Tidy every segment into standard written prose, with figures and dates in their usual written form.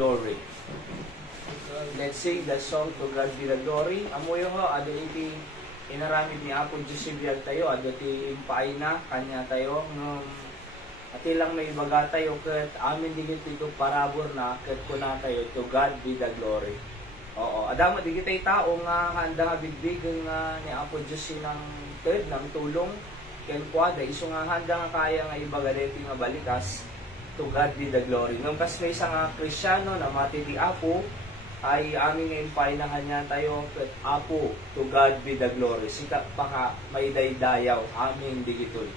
glory. Let's sing the song to God be the glory. Amoy ho, ado iti inaramid ni Apo Diyos biyag tayo, ado ti impaay na, kanya tayo, at ilang may baga tayo, kat amin digit ito parabor na, kat kuna tayo, to God be the glory. Oo, adamo digit ay tao nga handa nga bigbigan nga ni Apo Diyos ng third, ng tulong, ken kwada, iso nga handa nga kaya nga ibagaleti nga balikas, to God be the glory. Nung kas may isang Kristyano na mati di Apo, ay aming impay na kanya tayo ket Apo, to God be the glory. Sika pa ka may daydayaw, aming digitoy.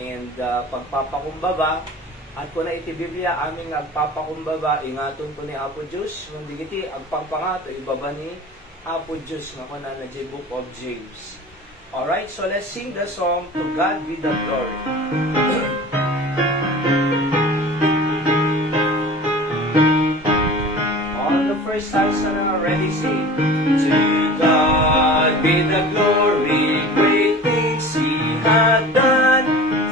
And pagpapakumbaba, at kung na iti Biblia, aming agpapakumbaba, ingaton ko ni Apo Diyos, nung digiti, agpangpangato, ibaba ni Apo Diyos, nga ko na na Book of James. Alright, so let's sing the song, to God be the glory. First time na already sing. To God be the glory, great things He had done.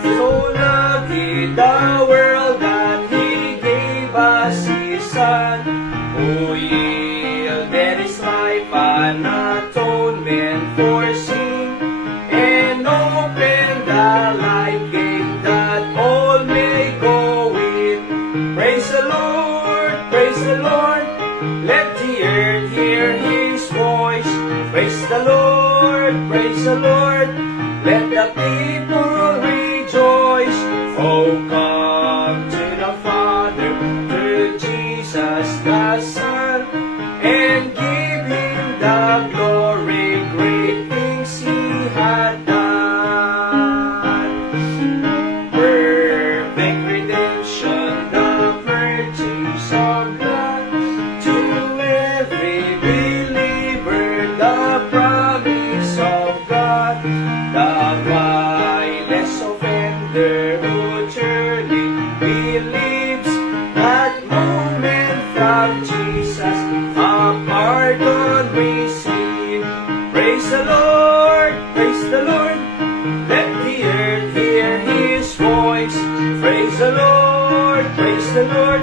So loved He the world that He gave us His Son. Who yielded His life an atonement for sin, and opened the life gate that all may go in. Praise the Lord, praise the Lord. Let the earth hear His voice. Praise the Lord, praise the Lord. Let the people rejoice. Oh, come to the Father, through Jesus the Son, and give Him the glory. Great things He had done. Perfect redemption, the purchase of blood. To every believer, the promise of God, the vilest offender who truly believes, that moment from Jesus, a pardon receive. Praise the Lord, praise the Lord. Let the earth hear His voice. Praise the Lord, praise the Lord.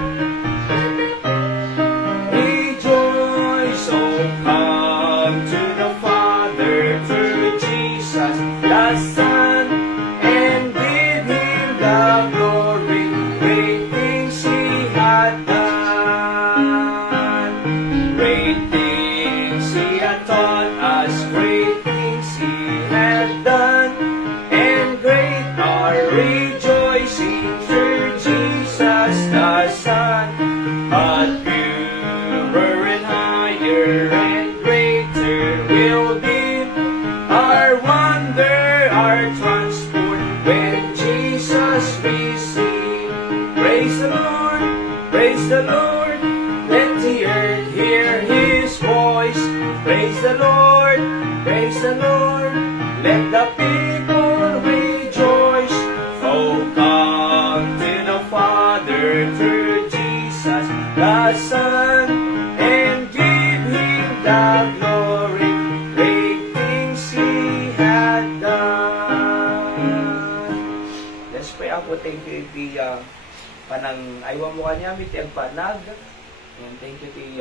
The Son, and give Him the glory. Great things He had done. Great things He had taught us. Great things He had done. And great our rejoicing through Jesus the Son. But purer and higher and greater will be our wonder, our transport, when Jesus we see. Praise the Lord, praise the Lord. Let the earth hear His voice. Praise the Lord, praise the Lord. Let the people rejoice. Oh, come to the Father through Jesus the Son, and give Him the glory. Great things He had done. Let's pray. Ako, thank you iti panang aywa mo kanya iti agpanag. And thank you iti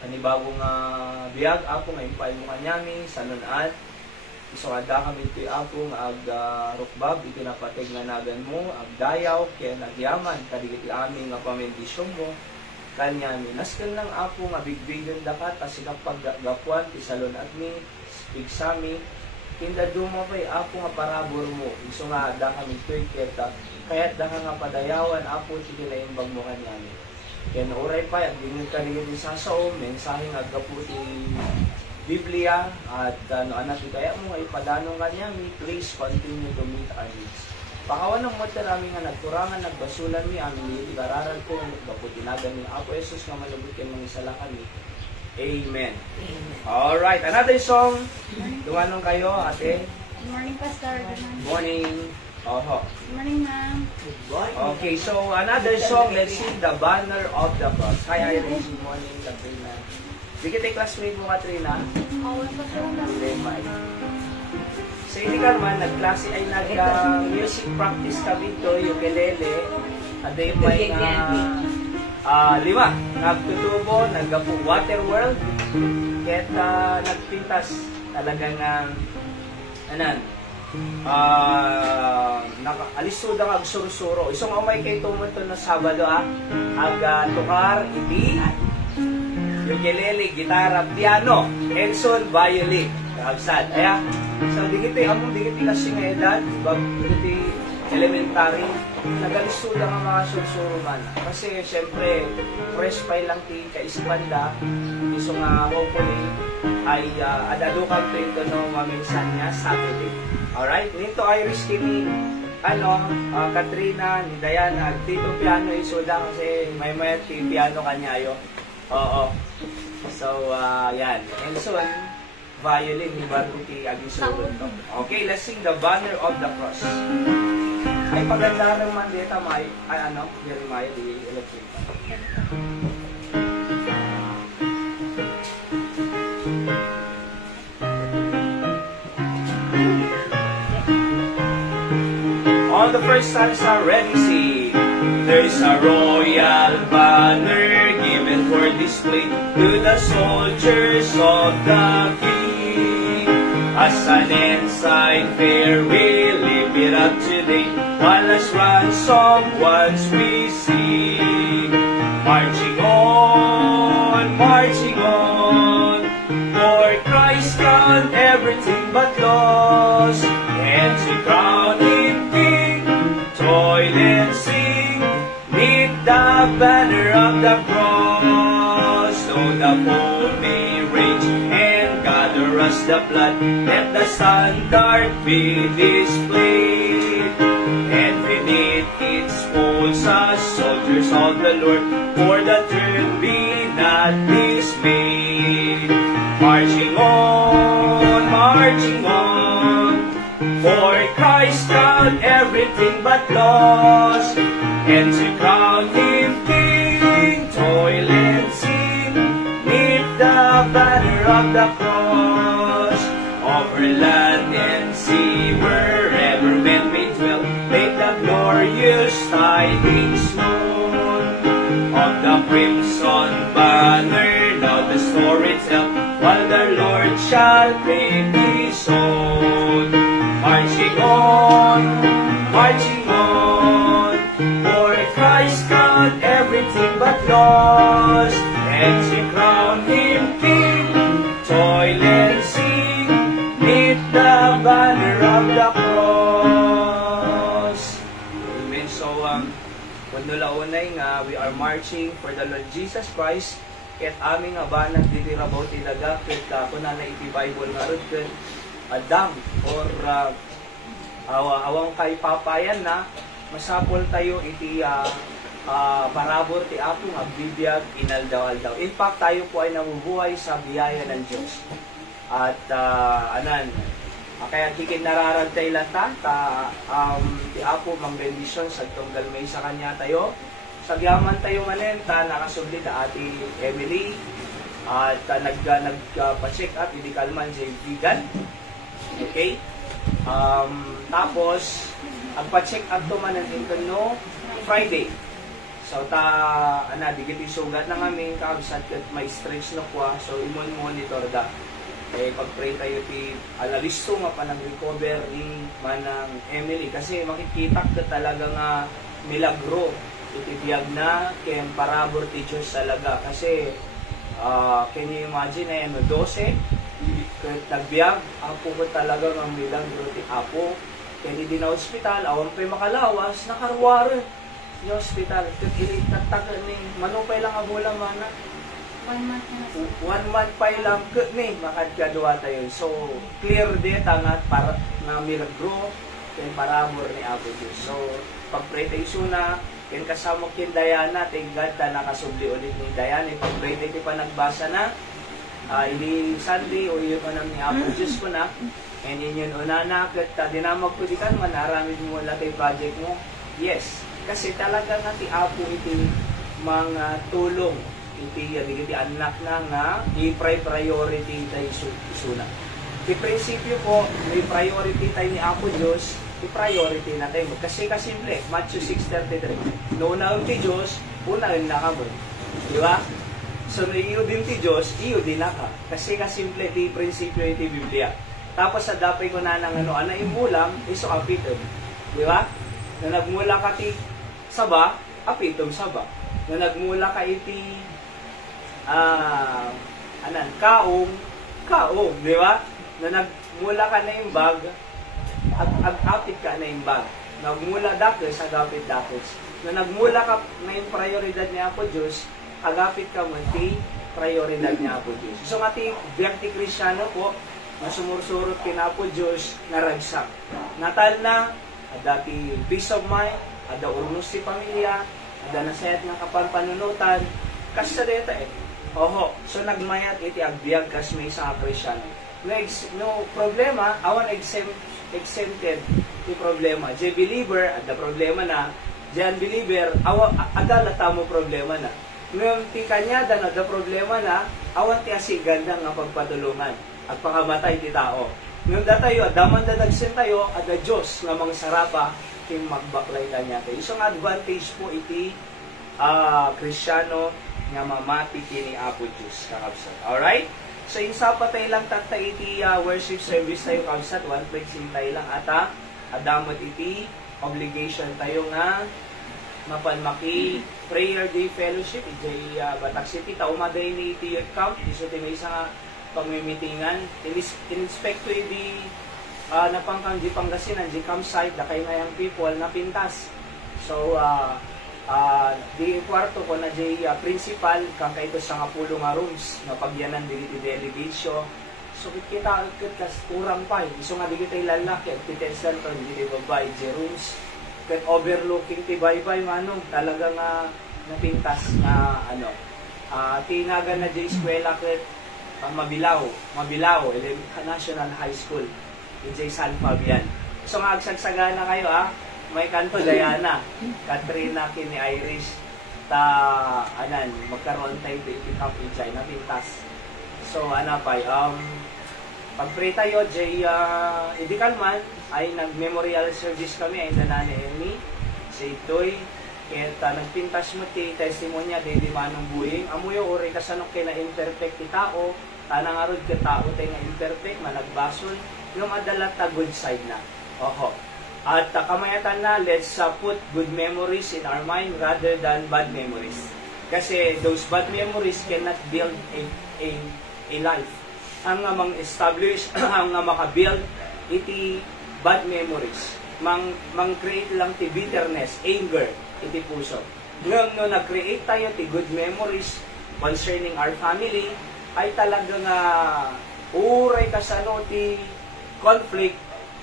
panibagong biyag ako ngayon pa mo kanya mi sa nunaan. Isungada kami iti ako nga rukbab iti napateg nga nagan mo agdayaw kaya nagyaman kadigiti amin nga pamendisyon mo kanya mi nasken lang ako nga bigbigan dakat asikap paggapuan ti salon at mi pigsami kinda duma pa'y ako nga parabor mo iso nga da kami to'y keta kaya't da nga padayawan ako ti kinaimbag mo kanya mi kaya nauray pa at dinun kaligin sa saom mensahe nga gaputi Biblia at anak kaya mo nga ipadanong kanya mi please continue to meet our needs. Pakawan ng mata namin nga nagkurangan, nagbasulan mi, amin igararan ko, nagpaputinagan ni Apo Jesus nga malabot kayo mga isa lang kami. Amen. Alright, another song. Dumanong kayo, ate. Good morning, Pastor. Good morning. Oho. Good morning, ma'am. Okay, so another song, let's sing The Banner of the Cross. Hi, Iris. Good morning, Katrina. Di kita classmate mo, Katrina? Oo, Pastor. So hindi ka naman, nagklase ay nag-music practice kami to, ukulele. At may Lima, nagtutubo, naggapu water world, ket nagpintas talagang alisod ang agsursuro. Isong umay kay tumuto na Sabado tukar, iti, ukulele, gitara, piano, Edson, violin, kagsad. So digiti among digiti kasi nga edad, digiti elementary, nagalisod ang mga sursuro man. Kasi syempre, fresh pa lang ti kaisipan da, iso nga hopefully ay adadukan to ito no maminsan niya Saturday. Alright, nito Irish kini Katrina, ni Diana, dito piano isuda kasi may ti piano kanyayo. Oo. So, yan. And so, violin ni Barbuti Agisuro to. Okay, let's sing the Banner of the Cross. Ay paganda naman dito, Jeremiah, di electric. On the first stanza, ready, sing. There's a royal banner given for display to the soldiers of the King. As an ensign fair, we lift it up today, while as ransom once we sing. Marching on, for Christ found everything but loss, and to crown Him King, toil and sing, neath the banner of the cross. Though the foe may rage and gather us the blood, let the standard be displayed, and beneath its folds as soldiers of the Lord, for the turn be not dismayed. Marching on, for Christ found everything but loss, and to crown Him King, toil and sing, neath the banner of the cross. Over land and sea, wherever men may dwell, make the glorious tidings known. Of the crimson banner, now the story tell, while the Lord shall claim His own. Marching on, for Christ found everything but loss, and to crown Him King, toil and sing, neath the banner of the cross. Amen. So, kundo launay nga, we are marching for the Lord Jesus Christ, ket aming abanag dili rabaw tilaga, ket kuna na iti Bible nga rod, ket adang or awang kay papayan na masapol tayo iti parabor ti Apo nga bibiyag inaldaw-aldaw. In fact, tayo po ay nabubuhay sa biyaya ng Diyos. At kaya tikin nararantay lang ti Apo mang bendisyon sa tunggal may sa kanya tayo. Sagyaman tayo manen nakasubli ta ati Emily at nagpa-check up hindi kalman si vegan. Okay? Tapos agpa-check up to manen ito no Friday. So digit isugat na kami kabsat ket may stretch no kwa, so imon monitor da. Pag-pray tayo ti alalisto nga pa nag-recover ni manang Emily kasi makikita ka talaga nga milagro iti biyag na ken parabor ti Diyos talaga kasi can you imagine 12 ket nagbiag Apo ko talaga nga milagro ti Apo ken di na ospital awan pay makalawas nakarware ni ospital ket itatag ni manupay lang abula mana 1 month na. 1 month pa lang ni makadkadwa tayo. So clear data nga para na milagro ken parabor ni Apo Diyos. So pag-pray tayo suna ken kasamo kin Diana tingad ta nakasubli ulit ni Diana pag-pray tayo pa nagbasa na ini Sunday o yun man ni Apo Diyos ko na and yun unana ket dinamag ko di kan manarami mo la kay project mo. Yes, kasi talaga nga ti Apo iti mga tulong iti anak na nga i-priority tayo suna. Di prinsipyo po, may priority tayo ni Apo Diyos, i-priority na tayo. Kasi kasimple, Matthew 6:33. Naunaon ti Diyos, unahin na ka mo. Di ba? So, na iyo din ti Diyos, iyo din na ka. Kasi kasimple ti prinsipyo iti Biblia. Tapos sa dapay ko na ng ano imulam, iso apitom. Di ba? Na nagmula ka ti saba, apitom saba. Na nagmula ka iti kaong, di ba? Na nagmula ka na yung bag, ag-apit ka na yung bag. Nagmula dakos, agapit dakos. Na nagmula ka na yung prioridad ni Apo Diyos, agapit ka mo ti prioridad ni Apo Diyos. So nga ti biyak ti Kristyano po, na sumursurot kina Apo Diyos, naragsak. Natal na, ada ti peace of mind, ada urnos ti pamilya, ada nasayat nga kapanpanunutan, kas sa deta Oho, so nagmayat iti agbiag kas may sa Kristyano. No problema, awan exempted ti problema. Di believer, ada problema na. Di unbeliever, ada lata mo problema na. Ngayon ti kanya, ada problema na, awan ti asiganda nga pagpatulungan at pangamatay ti tao. Ngayon datayo, daman da nagsin tayo, ada Diyos nga mangsarapa ting magbaklay kanya tayo. Isang advantage po iti Kristyano nga mamati kini Apo Diyos kakabsat. Alright? So insapa tayo lang tatta iti worship service tayo kakabsat. One plate tayo lang ata. Adamot iti obligation tayo nga mapanmaki prayer day fellowship iti Batak City. Taumaday ni iti youth camp. Iso ti may isang pagmimitingan. In-inspect to iti napangkang di Pangasinan, di campsite, da kayo ngayang people na pintas. So, di kwarto ko na di principal, kang kaito sa nga pulo nga rooms, na pagyanan di delegation. So, kita kas kurang pa. Iso nga di kita ilalaki, at titensan to, di kita babay, di rooms. Kat overlooking ti baybay, manong, talaga nga napintas na, tinagan na di eskwela kat Mabilao, National High School, DJ San Fabian. So nga agsagsagana kayo may kanto Diana, Katrina, kini Irish, magkaroon tayo pick up ijay na pintas. So pag-pray tayo, idikal man, ay nag-memorial service kami, ay nanani Emi, si Itoy, kaya nagpintas mo ti testimonya, di manong buhing, amuyo ori kasanok kaya na imperfect ti tao, tanang arod ka tao tayo nga imperfect, managbasol, yung madalat ta good side na. Oho. At kamayatan na, let's put good memories in our mind rather than bad memories. Kasi those bad memories cannot build a life. Ang nga mang-establish, ang nga makabuild, iti bad memories. Mang-create lang ti bitterness, anger, iti puso. Ngayon, no nag-create tayo ti good memories concerning our family, ay talaga nga uray kasano ti conflict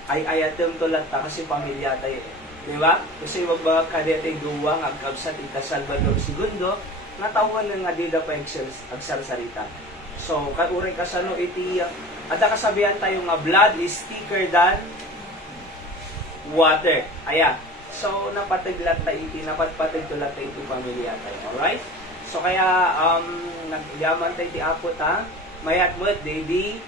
ay ayatem tulat ta kasi pamilya tayo. Di ba? Kasi wag ba kadete duwa nga agkabsat ita Salvador II natawan nga dida pa agsarsarita. So kauray kasano iti ada kasabihan tayo nga blood is thicker than water. Aya. So napataglat ta iti napatpatagtulat ta iti pamilya tayo. Alright? So kaya nagyaman tayo ti Apo ta, mayat mo't di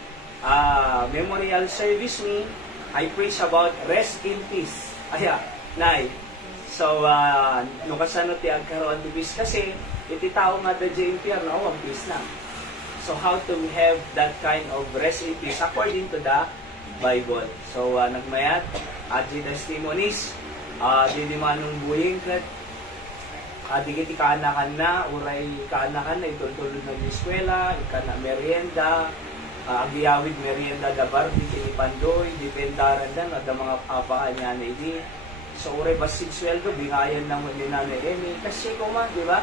memorial service ni I preach about rest in peace. Aya, nay. So no kasano ti agkaroon ti peace kasi iti tao nga da impyerno ang peace na. So how to have that kind of rest in peace according to the Bible. So nagmayat at di testimonies di manong buhing kat digiti kaanakan na, uray kaanakan na, itultulod ng eskwela, ikana merienda, agiyawid merienda da Barbie, kinipandoy, dipendaran dan, ada mga apakan niya na hindi. So, uray basig sweldo, bingayan lang mo ni Nanay Emi, kasi kuman, di ba?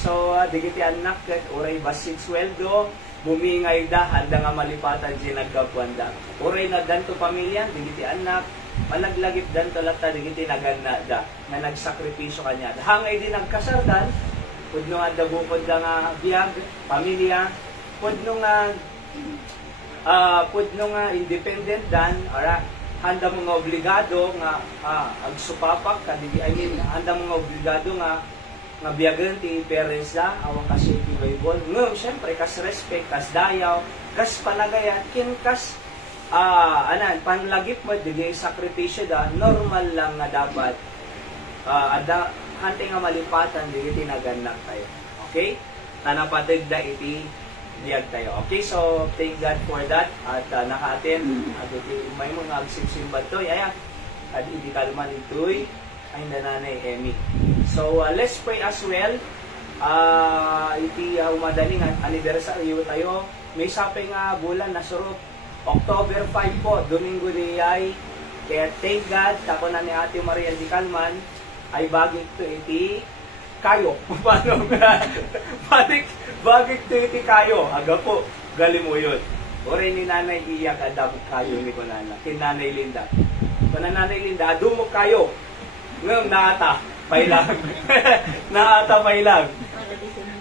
So, digiti anak, uray basig sweldo, bumingay da, handa nga malipatan di nagkapuanda. Uray na danto pamilya, digiti anak, malaglagip dan talata digiti nagana da na nagsakripisyo kanya. Hangay din nagkasardan, pudno nga dabukod da nga biyag, pamilya, pudno nga independent dan, handa mga obligado nga agsupapak, handa mga obligado nga biyagan ti parents da, awang kasi ti Bible. Ngum, syempre, kas respect, kas dayaw, kas panagayat, kin kas panlagip mo, digay sakripisyo da, normal lang nga dapat, hante nga malipatan, di tinaganak tayo. Okay? Tanapatid da iti biyag tayo. Okay, so thank God for that. At naka-attend. At may mga agsimsimbat to. Ayan. At iti kalman ito'y ay nanay Emmy. So, let's pray as well. Iti umadaling anniversary tayo. May saping bulan na surot. October 5 po, Domingo de ay. Kaya thank God, tako na ni Ate Maria di Calman, ay bagay to iti kayo. Paano nga? Bagay to iti kayo. Aga po, gali mo yun. Ore ni Nanay iyak adabot kayo ni Kunana. Kin Nanay Linda. Kuna Nanay Linda, adumog kayo. Ngayon, naata, pailang. Naata, pailang.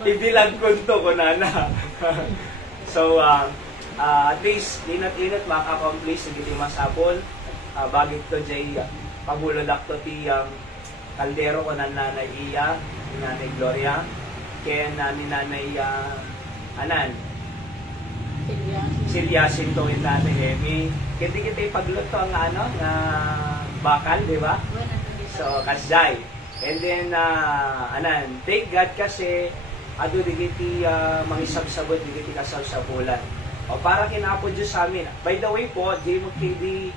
Ibilag ko ito, Kunana. So, at least, inat-inat, maka-accomplish, hindi masapol. Bagay to, Jay, pabulodak to, ti kaldero ko na Nanay Iya, ni Nanay Gloria, kaya ni Nanay, Anan, Silyasin to yung Nanay Emmy. Kita ipagluto ang nga bakal, di ba? So, kasday. And then, Anan, thank God kasi, ado digiti mangisabsabot digiti kasabsabulan. O para kinapo Diyos sa amin. By the way po, di mo kidi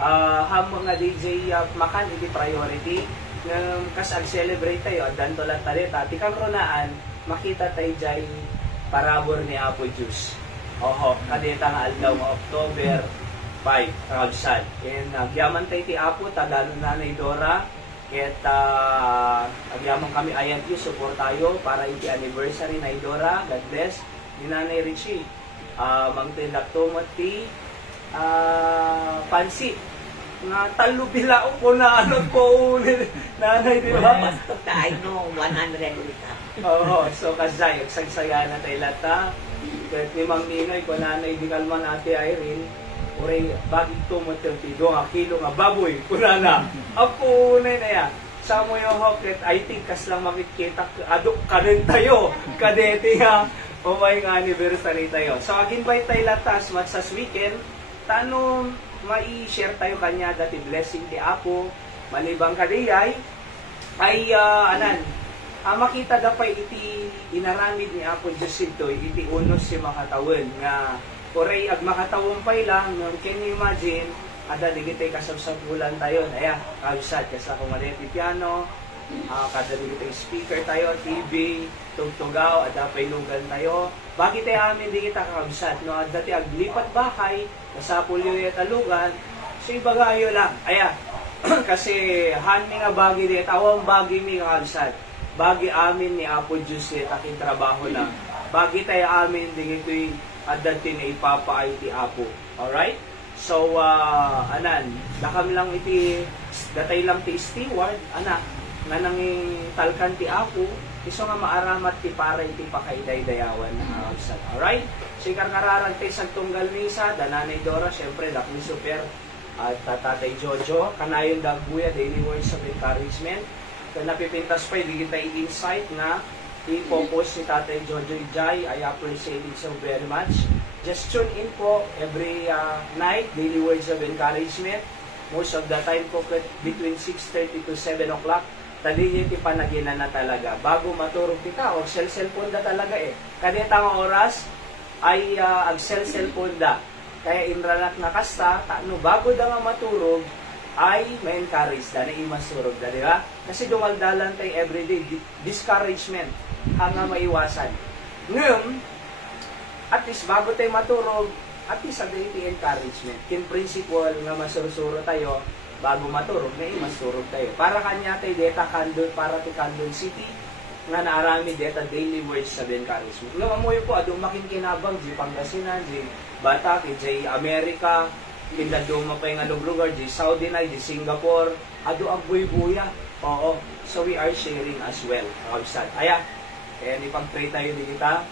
ham mga DJ makan iti priority. Kas ag-celebrate tayo, danto lang talita. Ti kang ronaan, makita tayo dyan parabor ni Apo Diyos. Oho, kadita nga aldaw nga October 5, Rabsad. And agyaman tayo ti Apo, tagalo Nanay Dora. At agyaman kami ayan yu, support tayo para iti anniversary na Dora. God bless. Ni Nanay Richie. Mangtindak to ti pansi. Nga talo bilao ko na ano po Nanay, di ba? Basta tayo no, 100 lita. Oo, so kasay, agsagsaya na tayo lata. Kahit ni Mang Ninoy, ko Nanay, di kalman Ate Irene, uray, bagay tumutong tido nga kilo nga baboy, kunana. Apo na yan. Sa mo yung hokret, I think kas lang makikita, adok ka rin tayo, kadete nga, o may anniversary tayo. So,ag-invite tayo latas, much as weekend, tanong, mai-share tayo kanya dati blessing ti Apo, malibang kadiyay, ay, makita dapay iti inaramid ni Apo Diyos ito, iti unos si makatawan, nga, oray ag makatawang pay lang, can you imagine, ada digitay kasabsabulan tayo, aya, kabisat, kasa kung mali piano, kada digitay speaker tayo, TV, tugtugaw, ada pailugan tayo, bakit tayo amin digita kabisat, no, at dati aglipat bahay, kasa pulyo yung talugan, so ibagayo lang, aya, kasi hanmi nga bagi di, tawang bagi mi nga kabisat, bagi amin ni Apo Diyos di, taking trabaho na, bagi tayo amin digito'y at dati na ipapaay ti Apo. Alright? So, anan, nakam lang iti, datay lang ti steward, anak, nga nang talkan ti Apo, iso nga maaramat ti para iti pakaiday-dayawan na awsat. Alright? So, ikarkararan ti sagtunggal misa, Nanay Dora, syempre, dakni super, at Tatay Jojo, kanayon dagbuya, daily words of encouragement. Kung napipintas pa, hindi kita i-insight na i-focus si Tatay Jojo Ijay. I appreciate it so very much. Just tune in po every night, daily words of encouragement. Most of the time po between 6:30 to 7 o'clock. Tadi yung tipanaginan na talaga. Bago maturog kita, o cellphone da talaga eh. Kanita nga oras ay ag-cellphone da. Kaya inranak na kasta, bago da nga maturog, ay may encourage da na imasurog da, di ba? Kasi dumaldalan tayo everyday, discouragement hanga maiwasan. Ngayon, at least bago tayo maturog, at least ada iti encouragement. Kin principle nga masurusuro tayo, bago maturog, na masurog tayo. Para kanya tayo deta Candon, para ti Candon City, nga naarami deta daily words sa encouragement. Nga mamuyo po, adong makinkinabang, di Pangasinan, di Batak, di Amerika, kinda dumapay nga lugar, di Saudi na, di Singapore, ado agbuy-buya. Oo. So we are sharing as well. Aya, kaya ipag-pray tayo din kita.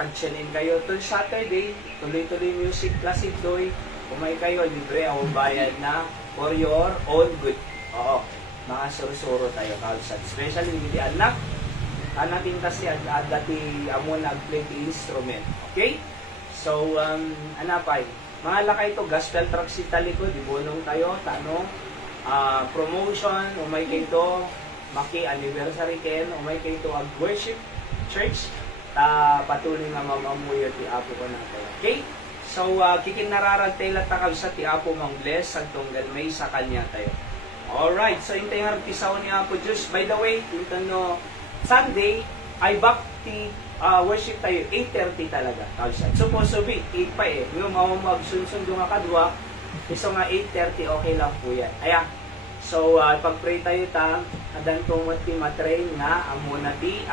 Pag-tune in kayo. Till Saturday, tuloy-tuloy music classic doy. Kumay kayo, libre ako bayad na for your own good. Oo. Mga suro-suro tayo. Especially with the anak. Anakin kasi dati amo nag-play the instrument. Okay? So, anapay. Mga lakay ito, gospel truck si talikod. Ibunong tayo. Tanong. Promotion. Umay kayo maki-anniversary ken umay kay to ag worship church patuloy nga mamamuyo ti Apo ko natin. Okay? So, kikin nararantay lang takab sa ti Apo mang bless ang tunggal may sa kanya tayo. Alright, so intay harap ti sao ni Apo Diyos. By the way, ito no, Sunday, ay back ti worship tayo, 8:30 talaga. Supposed to be, 8 pa eh. Yung magsunsundo nga kadwa, iso nga 8:30, okay lang po yan. Ayan. So, pag-pray tayo adan kong ti matrain nga, amuna ti,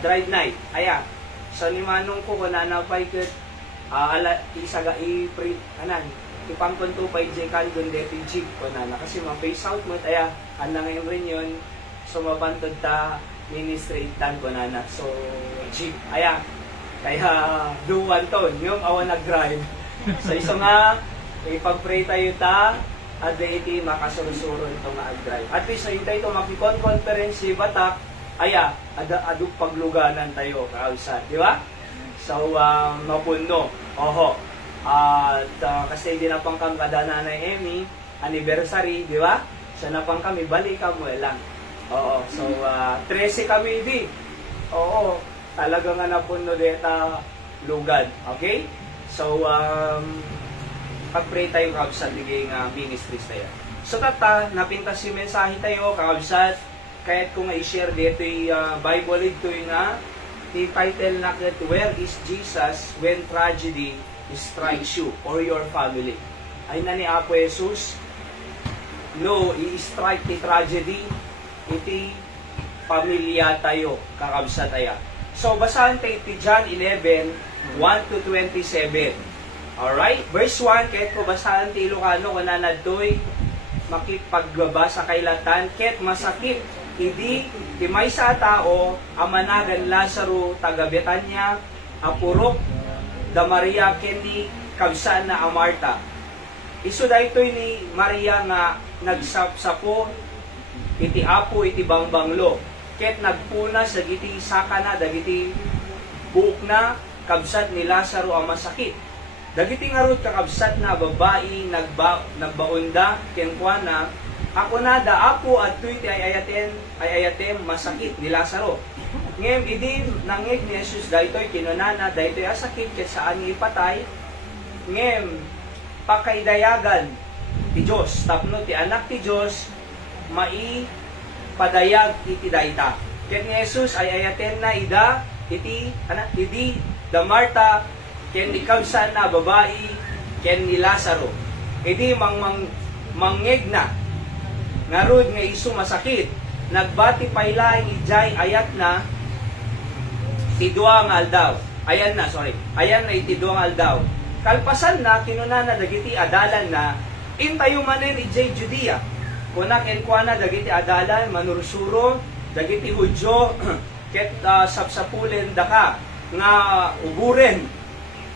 drive night. Ayan. So, limanong ko, kunanapay ko, isaga i-pray, ipangkon to pa i-jekan doon dito jeep kunana. Kasi ma-face out mo, aya, ngayon rin yun. So, mabantod ta, ministry tan kunana. So, jeep. Ayan. Kaya, duwan to, yung awan nag-drive. So, iso nga, ipag-pray tayo at iti makasurusuro ito nga ag-drive. At least, hintay ito, makikon-conference si Batak, aya, aduk pagluganan tayo, kausad. Di ba? So, mapuno. Oho. At kasi di na pang kami kadana na Emmy, anniversary, di ba? So, na pang kami, balik ka mo lang. Oo. So, 13 kami di. Oo. Talaga nga napuno deta lugad. Okay? So, pag-pray tayo kakabsat digay nga ministries tayo. So tata, napintas yung mensahe tayo kakabsat, kaya't kung i-share dito yung Bible ito yung nga, the title na Where is Jesus When Tragedy Strikes You or Your Family? Ay na ni Apo Jesus, no, i-strike ti tragedy, iti pamilya tayo, kakabsat tayo. So basahan tayo ti John 11, 1-27. Alright, verse 1, kahit ko basahan ti Ilocano, kananad to'y makipagbabasa kailatan, kahit masakit, hindi, timay sa tao, amanagan Lazaro, taga Betanya, apurok, da Maria, kendi, kabsaan na Amarta. Iso da ito'y ni Maria nga, nagsapsapo, iti apo, iti bangbanglo, kahit nagpunas, dagiti sakana, dagiti buok na, kabsat ni Lazaro ang masakit. Dagiti nga rod kakabsat na babae nagbaunda kenkwana ako na da apo at tuy ti ayatem masakit ni Lazaro. Ngem idi nangig ni Jesus daytoy kinunana daytoy asakit ket saan ni ipatay. Ngem pakaidayagan ti Dios tapno ti anak ti Dios mai padayag iti dayta. Ket ni Jesus ay ayaten na ida iti idi da Marta ken ikabsan na babae, ken ni Lazaro. Idi mangngeg na, ngarod nga isu masakit, nagbati pailaing ijay ayat na, tidua nga aldaw. Ayan na itidua nga aldaw. Kalpasan na, kinunana dagiti adalan na, intayo manen ijay Judea. Kunak enkwana dagiti adalan, manursuro, dagiti Hudyo, ket sapsapulen daka, nga uburen,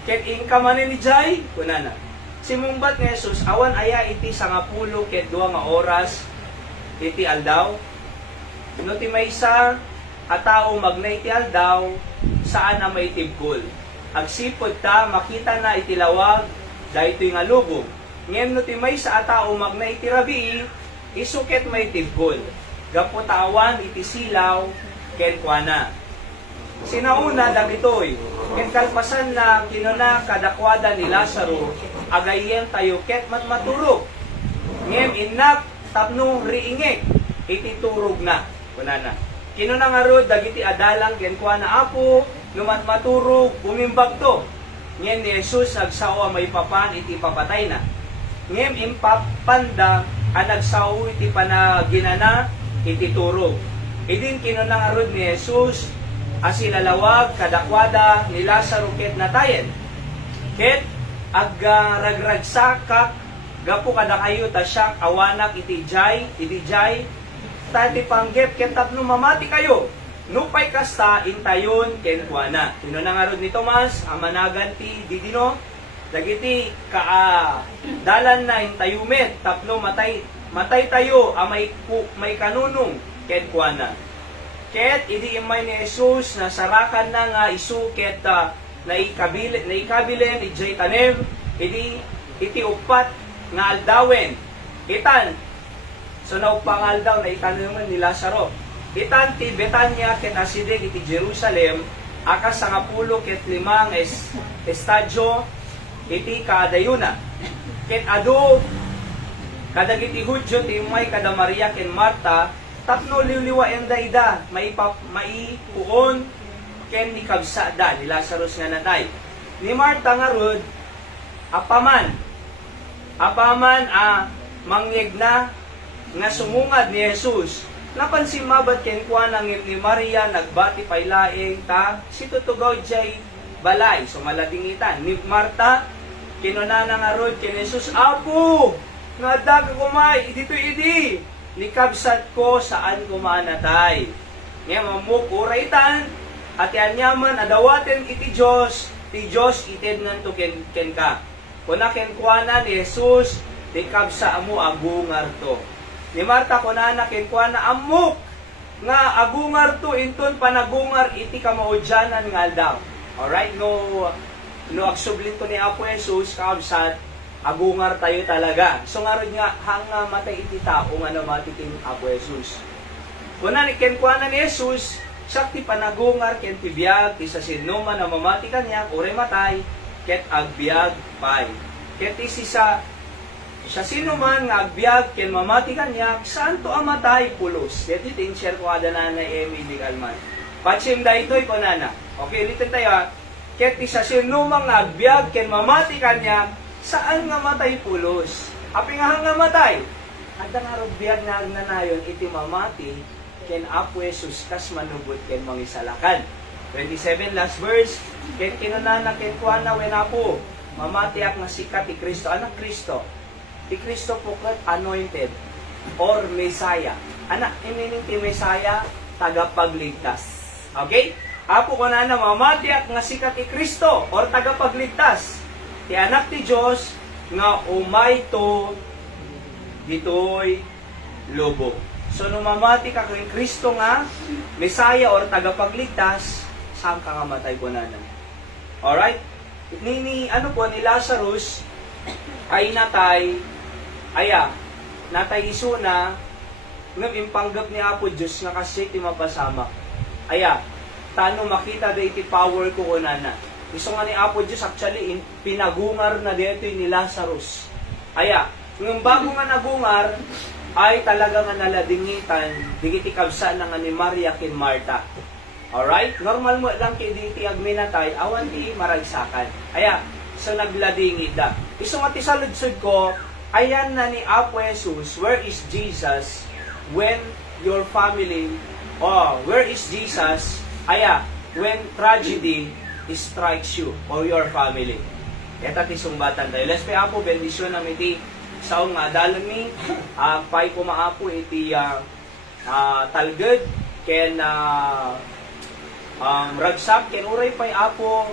ket inka manen ni Jai, kunana. Simumbat nga Jesus, awan aya iti 10 ket 2 nga oras, iti aldaw. No ti maysa, a tao magnay iti aldaw, saan na may tibkol. Agsipod ta, makita na iti lawag, dahito nga lubog. Ngem no ti maysa a tao magnay iti rabii, isuket may tibkol. Gaputawan iti silaw, ken kuana. Sinauna dagitoy, ken kalpasan na kinuna kadakwada ni Lazaro, agayen tayo ket matmaturog. Ngem inak tapno riingek, iti turog na. Kunana. Kinuna nga rod dagiti adalang ken kuana apo, lumatmaturog, umimbag to. Ngem ni Jesus nagsawa may papan iti papatay na. Ngem impapanda ang nagsawa iti panaginana iti turog. Idin kinuna nga rod ni Jesus asilalawag kadakwada ni Lazaro ket natayen. Ket ragragsakak gapu kada kayo ta siya awanak iti jay tati panggep ket tapno mamati kayo. Nupay kasta intayon ken kuana. Sino na nga rod ni Tomas amanagan ti didino dagiti dalan na intayumet tapno matay tayo may kanunong ken kuana. Ket idi imay ni Jesus na sarakan na nga isu ket naikabilen ijay tanem iti upat nga aldawen itan So naupangal daw na itanungan ni Lazaro. Itan ti Betania ket asideg iti Jerusalem, akas sa ngapulo ket limang estadyo iti kaadayuna. Ket adu kadagiti Hudyo ti umay kada Maria ken Marta, tapno liwliwa enda ida, maipuon ken ni kabsada ni Lazarus nga natay. Ni Marta nga rod, apaman mangyeg na nga sumungad ni Jesus. Napansin mabat ken kuan ang ni Maria nagbati paylaeng ta si tutugaw jay balay so maladingitan ni Marta kinunana nga rod ken Jesus, Apo nga dag kumay dito idi likabsat ko saan kumanatay nga mamuk uraitan at yanyaman adawaten iti Dios ti Dios ited nanto ken ka kuna ken kuana ni Jesus ti kabsa amo agungar to. Ni Marta kunana ken kuana amok nga agungar to inton panagungar iti kamaudyanan nga aldaw. Alright, no agsublin to ni Apo Jesus kabsat agungar tayo talaga. So nga rin nga hanga matay iti tao nga namati king Apo Jesus. Kuna ni ken kuana ni Jesus sakti panagungar ken ti biag ti sa sinuma na mamati kanya ure matay ket agbiag pay. Ket isi sa sino man nga agbiag ken mamati kanya saan to amatay pulos. Ket itin share ko ada na Emily Calman. Patsim daytoy kunana. Okay, ulitin tayo. Ket isa sino man nga agbiag ken mamati kanya saan nga matay pulos. Api nga nga matay. Adda nga rod biag nga agnanayon iti mamati ken Apo Jesus kas manubot ken mangisalakan. 27 last verse. Ken kinunana ken kuana wen Apo mamati ak nga sikat ti Kristo anak Kristo. Ti Kristo pukot anointed or Messiah. Anak imining ti Messiah tagapagligtas. Okay? Apo kunana mamati ak nga sikat ti Kristo or tagapagligtas. Ti anak ti Dios nga umayto ditoy lubong. So nung mamati ka kay Kristo nga Messiah or tagapagligtas, saan ka nga matay po nanan? Alright? Ni Lazarus ay natay isuna ng impanggap ni Apo Diyos nga kasi ti mapasama. Tano makita da iti power ko kunana. Iso nga ni Apo Diyos actually pinagungar na dito ni Lazarus. Ng bago nga nagungar, ay talaga nga naladingitan, digiti kabsa na nga ni Maria ken Marta. Alright? Normal mo lang kay diti agminatay, awan di maragsakan. So nagladingit da. Iso nga ti saludsod ko, ayan na ni Apo Jesus, where is Jesus when your family, where is Jesus, when tragedy strikes you or your family. Eta ti sumbatan tayo. Let's pray Apo, bendisyon na iti saong nga dalami, pay kumaapo iti talged, ken ragsak, ken uray pay Apo,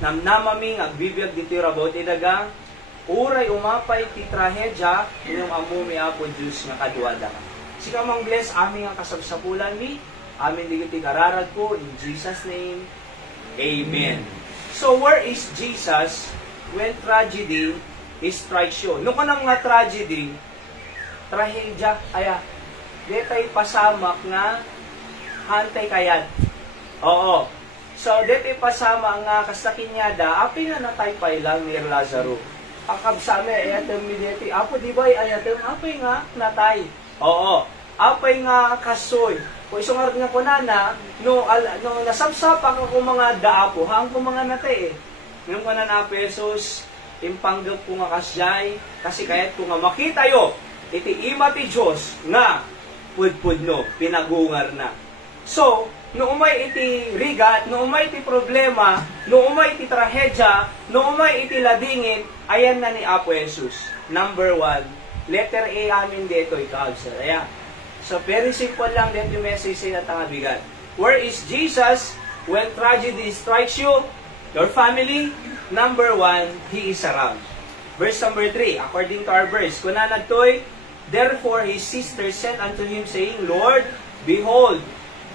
namnamaming agbibiyag dito rabot idaga, uray umapay ti trahedya, inyong amo mi Apo Diyos nga kaduada. Sika mang bless aming nga kasabsapulan mi, amin digiti kararag ko, in Jesus' name, Amen. So where is Jesus when tragedy strikes you? Nung kanang nga tragedy, trahedya, detay pasamak nga hantay kayat. Oo. So, detay pasama nga kasakinyada, api nga nataypay lang ni Lazaro. Akabsame, ayatem mi deti, Apo di ba ayatem, apay nga natay. Oo. Apay nga kasoy. Kung isong nga nga kunana, no nasapsapak ako mga daapo, hang ko mga natay Nung kunana pesos, impanggap ko nga kasyay, kasi kayat ko nga makita yo, iti ima ti Diyos nga pudpud no, pinagungar na. So, no umay iti rigat, no umay iti problema, no umay iti trahedya, no umay iti ladingit, ayan na ni Apo Jesus. Number 1, letter A amin dito ikaabsar. So, very simple lang dito yung message na tangabigan. Where is Jesus when tragedy strikes you? Your family? Number 1, He is around. Verse number 3, according to our verse, kuna nagtoy, therefore his sister sent unto him, saying, Lord, behold,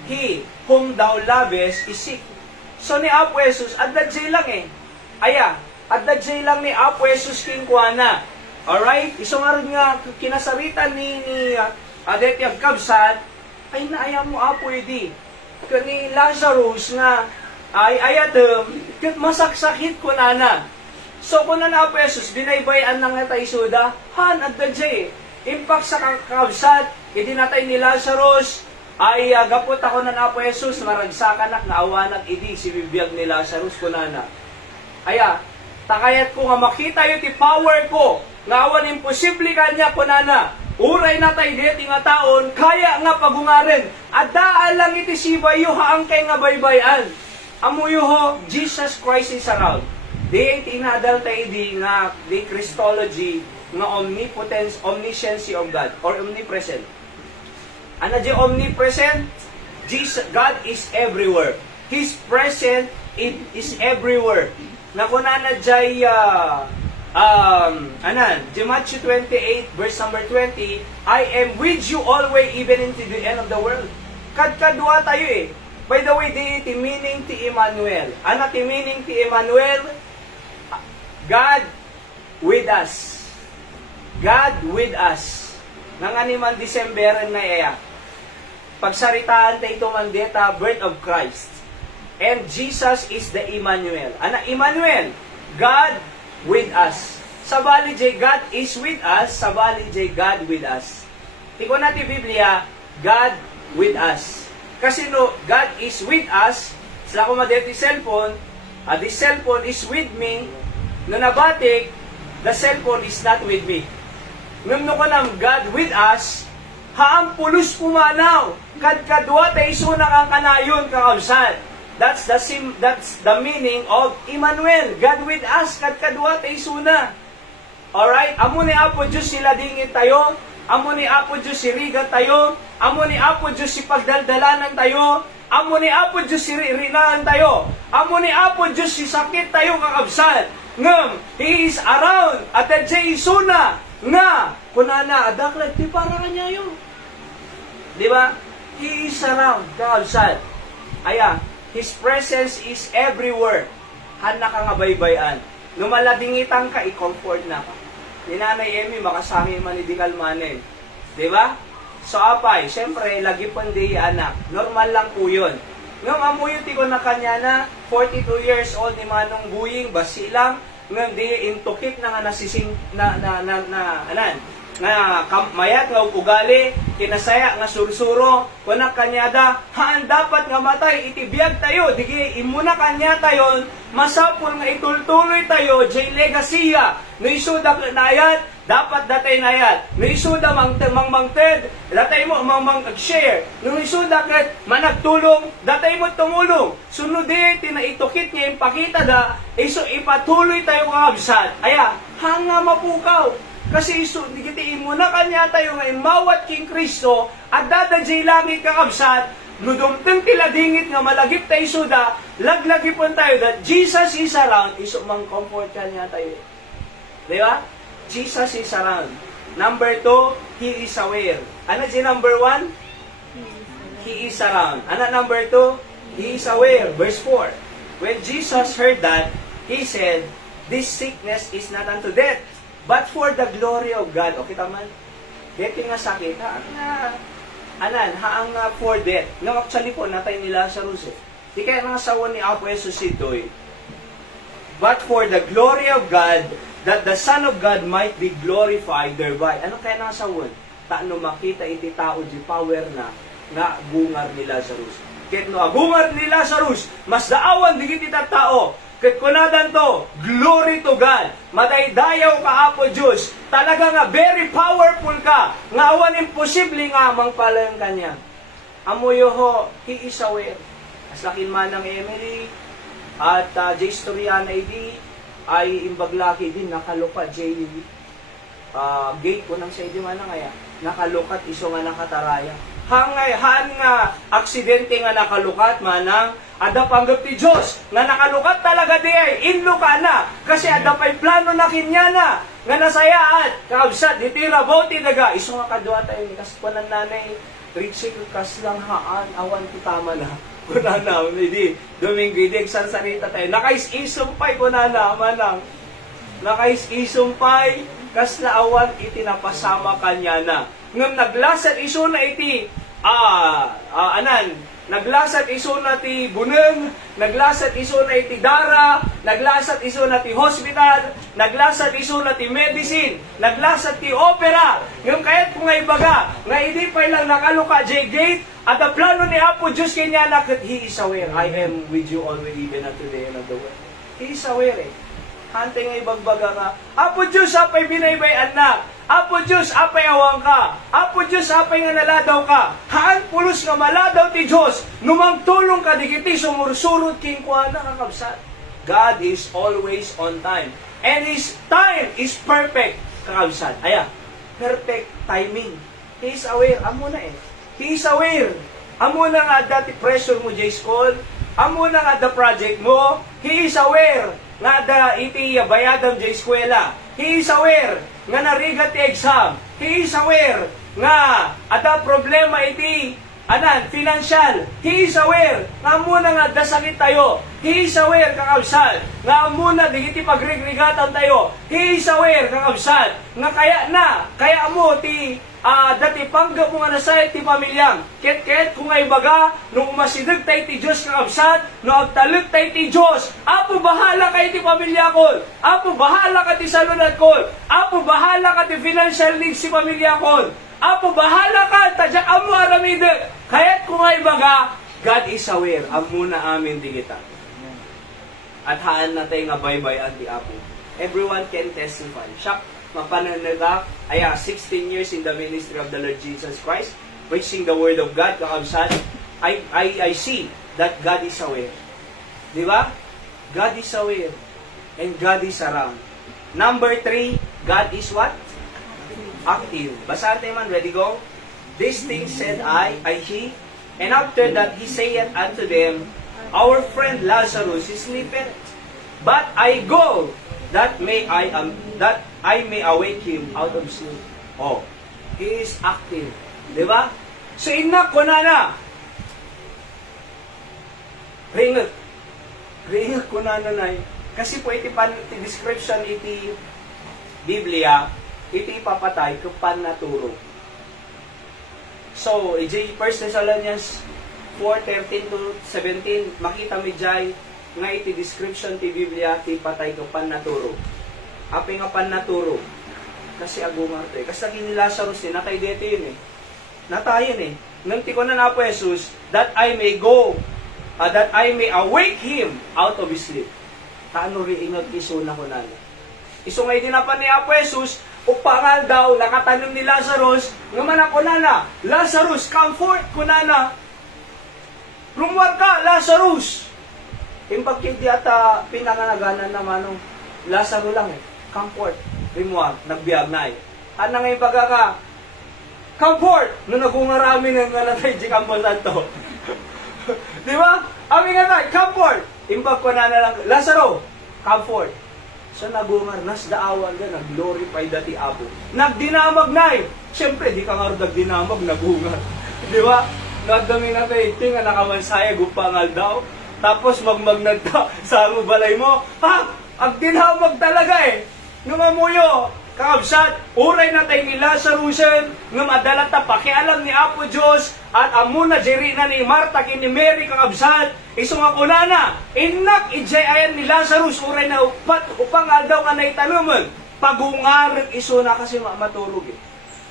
he whom thou lovest is sick. So ni Apo Jesus, addadsay lang addadsay lang ni Apo Jesus king kuana. Alright? Iso nga rin nga kinasaritan ni adet yung kabsat, ay naaya mo apo idi. Kani Lazarus nga, ay ayatem, kat masaksakit ko na. So kung na Apo Jesus, binaybayan lang na tayo suda, han, at dadya Impact sa kabsat, idinatay ni Lazarus, ay gapot ako na Apo Jesus, maragsakan na awanag idi, si bibiyag ni Lazarus ko na. Aya, takayat ko nga makita yung ti power ko, nga awan imposible kanya ko na. Uray na tayo dito nga taon, kaya nga pagungaren. Adaan lang iti sibayo haang kay nga baybayan. Amuyo ho, Jesus Christ is around. Di iti inadal tayo di nga, di Christology, nga omnipotence, omnisciency of God, or omnipresent. Ano di omnipresent? Jesus, God is everywhere. His present is everywhere. Nakunana jay, Matthew 28, verse number 20, I am with you always, even into the end of the world. Kadkadwa tayo By the way, di iti meaning ti Emmanuel. Ano ti meaning ti Emmanuel? God with us. God with us. Nga man December na iya. Pagsaritaan tayo ito mandeta, birth of Christ. And Jesus is the Emmanuel. Ano Emmanuel? God with us. Sabali jay God is with us, sabali jay God with us. Tiko natin Biblia, God with us. Kasi no, God is with us, sila ko madeti cellphone, this cellphone is with me, no nabatik, the cellphone is not with me. Ngam no ko nam, God with us, haang pulos pumanaw, kadkadwa ta iso na kang kanayon kakabsat. That's the meaning of Emmanuel, God with us, kadkadwa ta iso na. Alright, amo ni Apo Diyos sila dingin tayo, amo ni Apo Diyos si riga tayo, amo ni Apo Diyos si pagdaldalanan tayo, amo ni Apo Diyos si rinaan tayo, amo ni Apo Diyos si sakit tayo kakabsat. Ngam, He is around, at adjay isuna, nga, kunana, adaklag, di para kanya yun. Di ba? He is around, kakabsat. Aya, His presence is everywhere. Hana ka nga baybayan. Numaladingitan ka, i-comfort na ka. Ni Nanay Emmy, makasami manidikal manin. Diba? So, apay, syempre, lagi pang di anak. Normal lang po yun. Ngam amuyuti ko na kanya na, 42 years old ni Manong Buying, basilang, ngam di intukit na nga nasising, mayat nga ugali, kinasaya nga sursuro, kunak kanyada, haan dapat nga matay, itibiyag tayo, digi imuna kanya tayo, masapul nga itultuloy tayo, jay legasiya, no isuda nayat, dapat datay nayat, no isuda mangted, datay mo share, no isuda ket managtulong, datay mo tumulong, sunod tinaitukit niya ipakita da, iso ipatuloy tayo kakabsat, aya, hanga mapukaw, kasi iso, digitiin mo na kanya tayo nga imawat king Kristo at dadajay langit kakabsat, nudumteng tiladingit nga malagip tayo suda, laglagipon tayo that Jesus is around, iso mang comfort kanya tayo. Di ba? Jesus is around. Number 2, He is aware. Ano si number 1? He is around. Ano number 2? He is aware. Verse 4. When Jesus heard that, He said, this sickness is not unto death, but for the glory of God. O kita man, dito nga sakit, haang for death. No, actually po, natay ni Lazarus Di kaya nga sawan ni Apo Jesus ito'y, but for the glory of God, that the Son of God might be glorified thereby. Ano kaya nga sawan? Taano makita iti tao di power na nga agungar ni Lazarus. Ket no agungar ni Lazarus, mas daawan digit ita tao. Ket kunadan to, glory to God. Madaydayaw ka Apo Diyos. Talaga nga very powerful ka. Nga awan imposible nga mangpalayang kanya. Amuyo ho, He is aware. As lakin man ng Emily at J. Storiana ay imbaglaki din nakalukat J. Gate ko nang sa idi man kaya. Nakalukat iso nga nakataraya. Han nga aksidente nga nakalukat manang ada panggap ti Diyos nga nakalukat talaga di ay inlo ka na kasi ada pa'y plano na kinya na nga nasayaat kaabsat ditira bauti daga iso nga kadwa tayo ni kaspanan nanay Richie kas lang haan awan ti tama na kunana hindi Domingo di sansarita tayo nakais-isumpay kunana manang nakais-isumpay kas laawan itinapasama kanya na ngam naglasat iso na iti naglasat iso na ti buneng, naglasat iso na iti dara, naglasat iso na ti hospital, naglasat iso na ti medicine, naglasat ti opera. Ngam kayat kung nga ibaga, nga hindi pa lang nakaluka jay gate, at ang plano ni Apo Diyos kanya na, He is aware, I am with you always even unto the end of the world. He is aware eh. Hante nga ibagbaga nga, Apo Diyos, apay binaybayan na. Apo Diyos, apay awang ka. Apo Diyos, apay nga naladaw ka. Haan pulos nga maladaw ti Diyos. Numang tulong ka, digiti sumursurot king kuha na kakabsat. God is always on time. And His time is perfect, kakabsat. Aya, perfect timing. He is aware. Amo na eh. He is aware. Amo na nga dati pressure mo, J-School. Amo na nga the project mo. He is aware nga da iti bayadam jay eskwela. He is aware nga narigat ti exam. He is aware nga ada problema iti financial. He is aware nga muna nga dasakit tayo. He is aware kakabsat nga muna digiti pagrigligatan tayo. He is aware kakabsat nga kaya mo ti dati panggap mo nga nasayat ti pamilyang. Ket kung ay baga, nung umasidag tayo ti Diyos kakabsat, nung agtalag tayo ti Diyos, Apo bahala kayo ti pamilya ko. Apo bahala ka ti salunat ko. Apo bahala ka ti financial needs si pamilya ko. Apo bahala ka, tadyak amo aramidag. Kaya't kung ay baga, God is aware. Amo na amin di kita. At haan na tayo nga baybay ang ti Apo. Everyone can testify. Siya, mapananaga, 16 years in the ministry of the Lord Jesus Christ, preaching the Word of God, kakabsat, I see that God is aware. Di ba? God is aware. And God is around. Number 3, God is what? Active. Basahan tayo man, ready go? These things said he, and after that he saith unto them, Our friend Lazarus is sleeping, but I go, that I may awake him out of sleep. Oh, he is active. Di ba? So, inak ko na. Ringat ko na. Kasi po iti description iti Biblia, iti papatay kapan naturo. So, iti 1 Thessalonians 4:13 to 17, makita mi jay nga iti description ti Biblia, ti patay kapan naturo. Api nga pan naturo. Kasi agungar to eh. Kasi lagi ni Lazarus eh, natay dito yun eh. Natayin eh. Nganti ko na po Jesus, that I may go, that I may awake him out of his sleep. Taano rin ingat iso na ko na. Iso nga idinapan ni Apo Jesus, upangal daw, nakatanim ni Lazarus, nga man ako na, Lazarus, come forth ko na. Lumwag ka, Lazarus! Imbag hindi ata pinanganaganan naman ng Lazaro lang eh. Come forth. Rimwag, nagbiag na eh. Ano nga ibaga ka? Come forth! Nung nagungarami ng natay di Campo Santo. Di ba? Ami nga tayo, come forth! Imbag ko na lang, Lazaro, come forth. So nagungar, nasdaawan ka, nag-glorify dati Apo. Nagdinamag na eh. Siyempre, di ka nga nagdinamag, nagungar. Di ba? Nagdami na tayo, nga nakamansaya, gupangal daw. Tapos magmagnagta sa balay mo. Ha? Ang dinamag talaga eh. Numamuyo, kakabsat, uray na tayo ni Lazarusen, nga madala ta pakialam ni Apo Diyos, at amuna jeri na ni Marta kini Mary kakabsat, iso nga kunana, inak ijay ayan ni Lazarus, uray na upang aldaw ka na itanuman, pagungar iso na kasi maturog eh.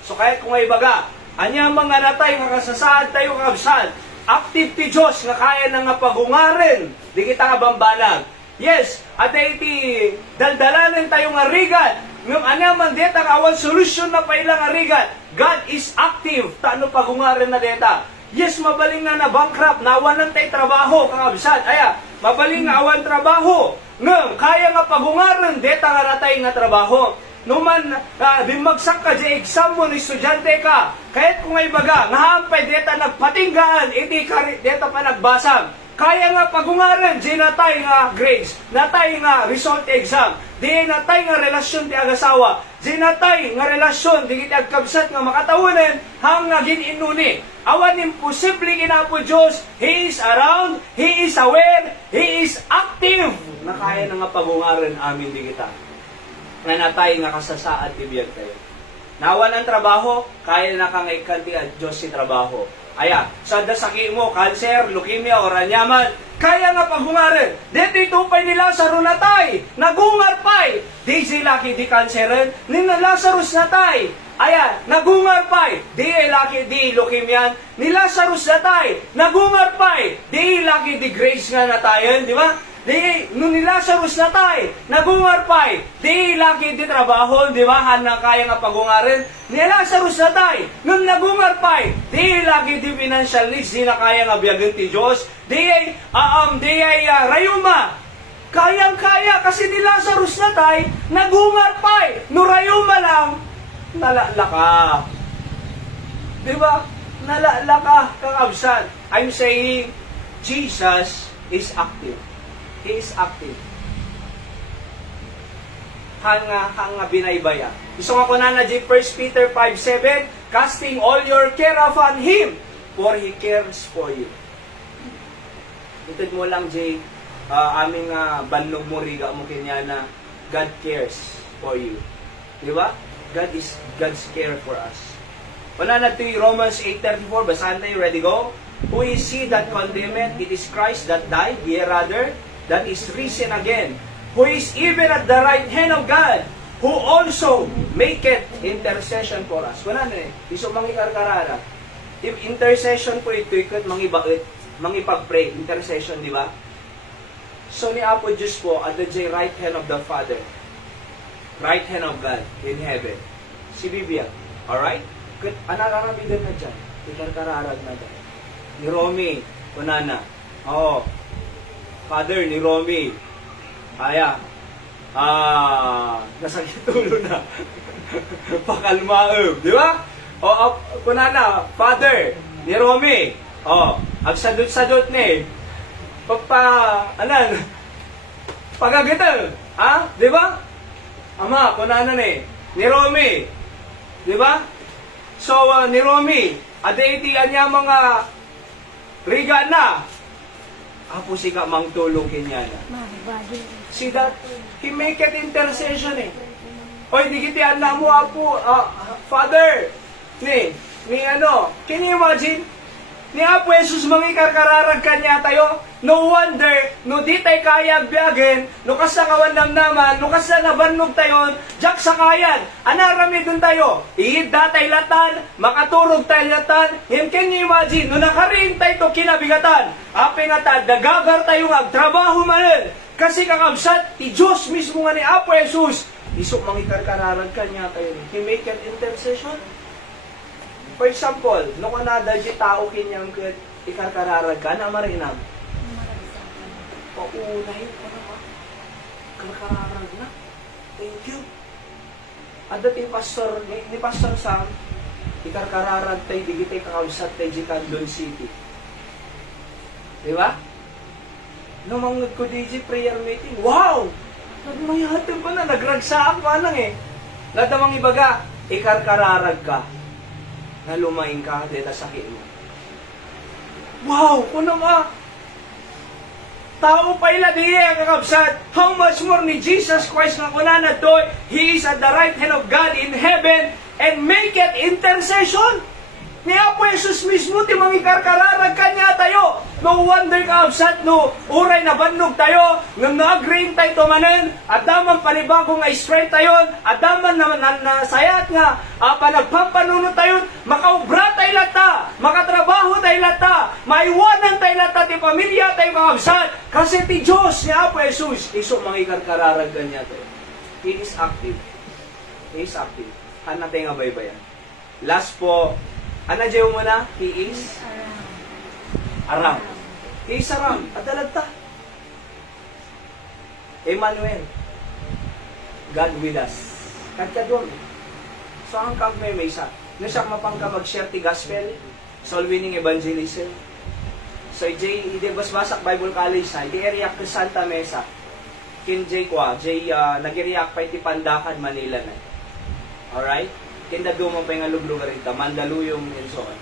So kahit kung ay baga, anya mga natay nga kasasaad tayo kakabsat, active ti Diyos nga kaya na nga pagungaren, di kita nga bambalag. Yes, at iti daldalanan tayo nga rigat. Ngam anaman deta awan solusyon na pa ilang rigat. God is active. Taano pagungaran na deta. Yes, mabaling na bankrupt, nawanan tayo trabaho, kakabsat. Aya, mabaling nga awan trabaho. Ngam, kaya nga pagungaran deta nga natay nga trabaho. Numan, bimagsak ka di exam mo, estudyante ka. Kahit kung ay baga, nahampay deta nagpatinggaan, iti deta pa nagbasag. Kaya nga pagungaran, di natay nga grades, natay nga result exam, di natay nga relasyon ti agasawa, di natay nga relasyon, di kiti agkabsat nga makatawunan, hang nga gininuni. Awan imposible kinapo Diyos, He is around, He is aware, He is active. Na kaya na nga pagungaran amin di kita. Nga natay nga kasasaad ti biyag tayo. Nawan ang trabaho, kaya na kang ikanti at Diyos si trabaho. Aya, sa dasaki mo, cancer, leukemia, o ranyaman, kaya nga paghungarin. Dito itupay ni Lazaro natay, nagungar pa'y. Di sila di cancerin, ni na Lazarus natay. Aya, nagungar pa'y. Di laki di leukemia, ni Lazarus natay, nagungar pa'y. Di laki di grace nga natayan, di ba? Di, nung ni Lazarus natay, nagungar pa'y. Di laki di trabaho, di ba? Na kaya nga pagungarin. Ni Lazarus natay, nung nagungar pa'y. Di laki di financial needs, di na kaya nga biyagan ti Diyos. Di ay rayuma. Kayang-kaya kasi ni Lazarus natay, nagungar pa'y. No rayuma lang, nalala ka. Di ba? Nalala ka, kakabsan. I'm saying, Jesus is active. He is active. Hanga binaybaya. Gusto nga ko na 1 Peter 5:7, casting all your care upon Him, for He cares for you. Itad mo lang, Jay, aming banlog mo, riga mo kanya na God cares for you. Di ba? God's care for us. Wala na ito yung Romans 8:34, basahan tayo, ready, go? Who is he that condemneth? It is Christ that died, yea rather, that is risen again, who is even at the right hand of God, who also maketh intercession for us. Wala na eh. Iso mangikarkarara. If intercession po ito, ikot mangipag-pray. Intercession, di ba? So ni Apo Diyos po, at the right hand of the Father. Right hand of God in heaven. Si Biblia. Alright? Anararamidan na dyan. Ikarkararag na dyan. Ni Romy, kunana. Oo. Father ni Romy. Aya. Nasakit ulo na. Pakalmaob. Di ba? O, kunana, Father ni Romy. O, agsadot-sadot ni. Pagagitang. Ha? Di ba? Ama, kunana ni Romy. Di ba? So, ni Romy, adaitian niya mga riga na. Apo si ka mang tulong kanya na. See that? He make it intercession eh. Oy, di kitian na mo, Apo, Father, can you imagine? Ni Apo Jesus mangikarkararag kanya tayo. No wonder, no di tayo kaya biyagin, no kasakawan naman, no kasanabannog tayo, jak sakayan, anarami dun tayo, iida tayo latan, makaturog tayo latan, and can you imagine, no nakarin tayo to kinabigatan, api nga ta, dagagar tayo nga, trabaho manin, kasi kakabsat, ti Diyos mismo nga ni Apo Jesus, isok mangikarkararag kanya tayo, he make an intercession. For example, no kanada di tao kinyang ikarkararag ka na marinam, paunay ko na ba? Karkararag na. Thank you. At dati ni Pastor Sam, ikarkararag tayo, di kita kakabsat tayo di Candon City. Di ba? Nung mangod ko di prayer meeting, wow! Nagmayatan pa na, nagragsaak pa lang eh. Nadamang ibaga, ikarkararag ka, na lumaing ka, deta sakit mo. Wow! Kuno ma! Tao pa ila diya kakabsat. How much more ni Jesus Christ na kunana doy, He is at the right hand of God in heaven and make it intercession. Ni Apo Jesus mismo ti mangikarkararag kanya tayo. No wonder kakabsat no uray na bandog tayo ngam na-agree tayo tumanen at daman panibagong nga strength tayo at daman na sayat nga panagpampanunod tayo makaubra tayo lata makatrabaho tayo lata maiwanan tayo lata ti pamilya tayo kakabsat kasi ti Diyos ni Apo Jesus iso mangikarkararag kanya tayo. He is active. He is active. Ano tayo nga baybayan? Last po, ano dyan mo na? He is around. He is around. Adalagta. Emmanuel. God with us. Kadkadwang. So, ang kagmay may isa. Nasak mapangka mag-share ti gospel. Soul winning evangelism. So, basbasak Bible College na. Di-react to Santa Mesa. Kin Jay kwa. Nag-react pa iti Pandakan, Manila na. Alright? Kinda dumang pa yung lugar ito, Mandaluyong and so on.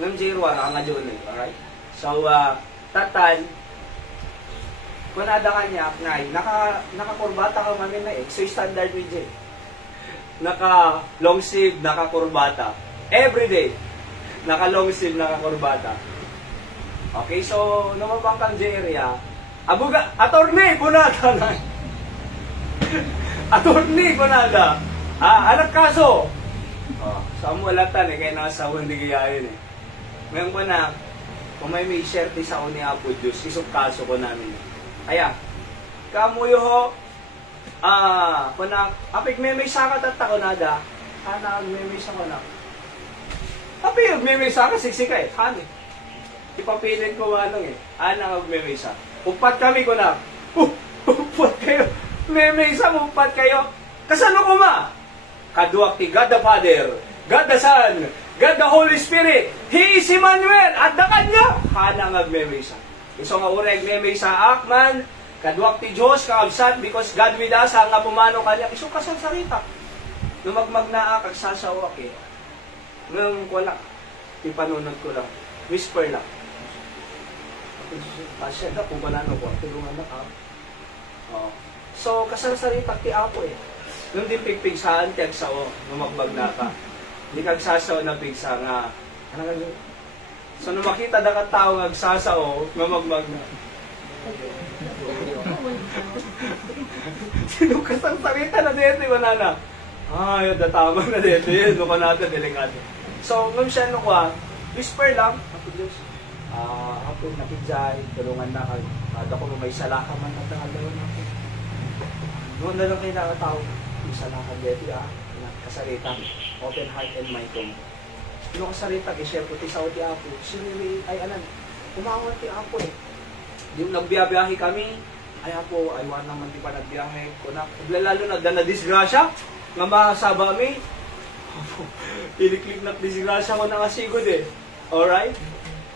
Ngam J-Ruar, ang nga dyan eh, alright? So, tatan, kung nada ka niya, nakakurbata ka mamin na eh, so standard with J. naka long sleeve, naka kurbata. Every day, naka long sleeve, naka kurbata. Okay, so lumabang kang area, attorney, bunada na. Attorney, bunada. Anak kaso. Sa amulatan kaya nasa hindi gayahin Ngayon ko na, kung may sherte sa ni Apo Diyos, isang kaso ko namin. Kaya, kamuyo ho, kuna, apik may sakat at ako nada, may sakat na. Apik may sakat, siksika hani. Ipapilit ko manong may sa. Upat kami ko na, upat kayo, may sa, upat kayo. Kasano ko ma? Kaduak ti God the Father, God the Son, God the Holy Spirit, He is Emmanuel, at the kanya, hana ngagmemesa. Iso nga ureg memesa akman, kaduak ti Diyos, kaabsat, because God with us, nga pumano kanya, iso kasang sarita. Numagmag na kagsasawak Ngayon ko lang, ipanunod ko lang, whisper lang. Pasya na, kung manano ko, tulungan na ka. So, kasang sarita ti Apo Nung di pigpigsaan, kag sao, numagbag na ka. Hindi kag sasaw na pigsa nga. So, nung makita na ka tao nga sasaw, numagmag na. Sino kasang sarita na dito, manana? Yun, datamang na dito. Yun, nung ka natin, delikado. So, nung siya nung whisper lang, Apo Diyos, Apo, nakidjay, tulungan na ka. Kada ko may salaka man at ang alawan natin. Noon na lang kayo nakatao. Isa lang kageti kasarita, open heart and mind ko. Yung kasarita, i-share ko ti sa ti Apo. Sinili, umawan ti Apo Yung nagbiyabiyahe kami, ay Apo, aywan naman di pa nagbiyahe. Lalo na disgrasya, nga masaba mi. Apo, iliklik na disgrasya ko na kasigod Alright?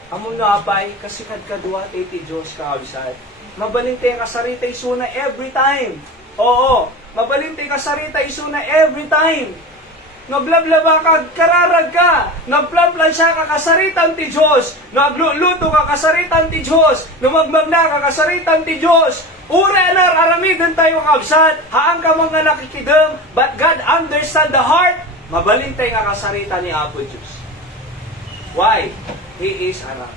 Among napay, kasi kadkadwa ti Diyos kaabsat. Mabaling tayo kasarita isuna every time. Oo, mabalintay ka sarita isuna every time. Naglablaba ka, kararag ka. Nagplan siya ka kasaritan ti Diyos. Nagluluto ka kasaritan ti Diyos. Numagmag na ka kasaritan ti Diyos. Ure anar, aramidin tayo kabsat. Haan ka mga nakikidem, but God understand the heart. Mabalintay ka kasarita ni Apo Diyos. Why? He is around.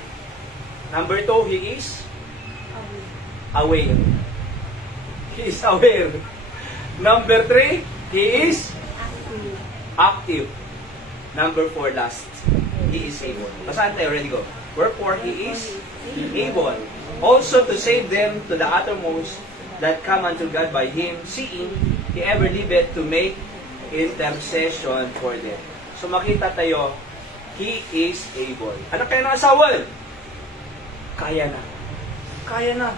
Number 2, He is aware. He is aware. Number 3, He is active. Number 4, last, He is able. Basahan tayo, ready, go. Wherefore, He is able also to save them to the uttermost that come unto God by Him, seeing He ever liveth to make intercession for them. So makita tayo, He is able. Ano kaya ng asawa? Kaya na. Kaya na.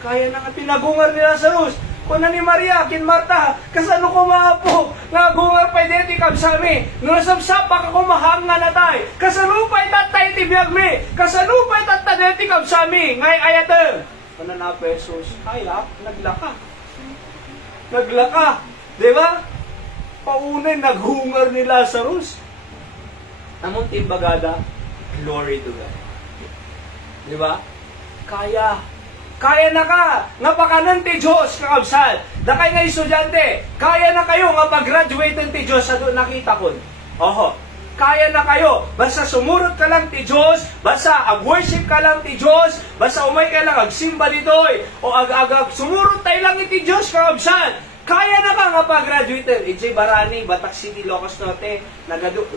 Kaya na nga pinagungar ni Lazarus. Kung na ni Maria, kin Marta, kasano ko maapo, nagungar pa ideti kabsami, nunasabsapa ka kumahanga na tay, kasano pa itatay tibiyag mi, kasano pa itatay kabsami, ngay ayateng. Kung na Jesus, kaya, naglaka. Naglaka. Diba? Paunay, naghungar ni Lazarus. Among timbagada, glory to God. Diba? Kaya. Kaya na ka, nga pakanan ti Diyos, kakabsal. Da kayo nga estudyante, kaya na kayo nga pag-graduate ti Diyos sa doon nakita ko. Oho, kaya na kayo, basta sumurot ka lang ti Diyos, basta ag-worship ka lang ti Diyos, basta umay ka lang ag-simba ditoy, o ag-ag sumurot tayo lang ti Diyos, kakabsal. Kaya na ka nga pag-graduate. Ijay Barani, Batak City, Locos Norte,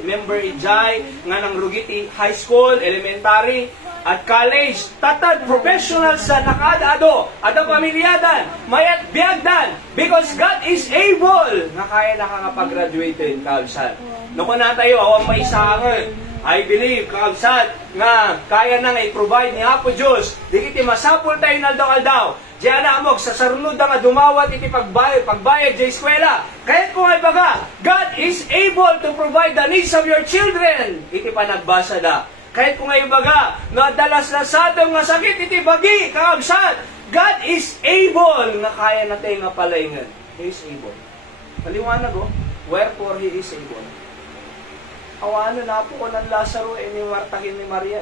member Ijay, nga ng Rugiti, high school, elementary, at college, tatad professional sa nakadaado, at ang pamilyadan, mayat biyagdan, because God is able, nga kaya na ka nga pag-graduate, kakabsat. Naku na tayo, awang may isangan, I believe, kakabsat, nga kaya na nga i-provide ni Apo Diyos, di kiti masapul tayo naldaw-aldaw, diyan na amok, sa sarunod nga dumawat iti pagbayad di eskwela. Kahit kung ay baga, God is able to provide the needs of your children. Iti panagbasa da. Kahit kung ay baga, nadalas na sa atong nga sakit, iti bagi, kakabsat. God is able, nga kaya natin nga palaingan. He is able. Paliwanag wherefore He is able. Awanan na po ko ng Lazaro, ni Marta, ni Maria,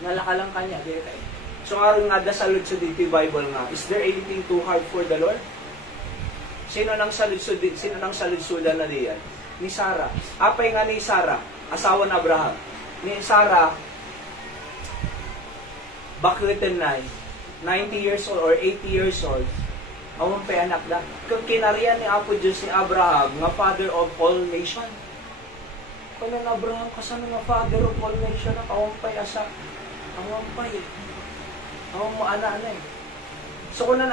nalaka lang kanya, di kayo. So nga rin nga dasalod sa dito Bible nga, is there anything too hard for the Lord? Sino nang saludsudan na diyan? Ni Sarah. Apay nga ni Sarah, asawa ni Abraham. Ni Sarah, bakritan na 90 years old or 80 years old, awang pa anak na. Kung kinariyan ni Apo Diyos ni Abraham, nga father of all nation. Kung na Abraham, kasano nga father of all nation, awang pa asa, awang pa awang maana-ana So kung na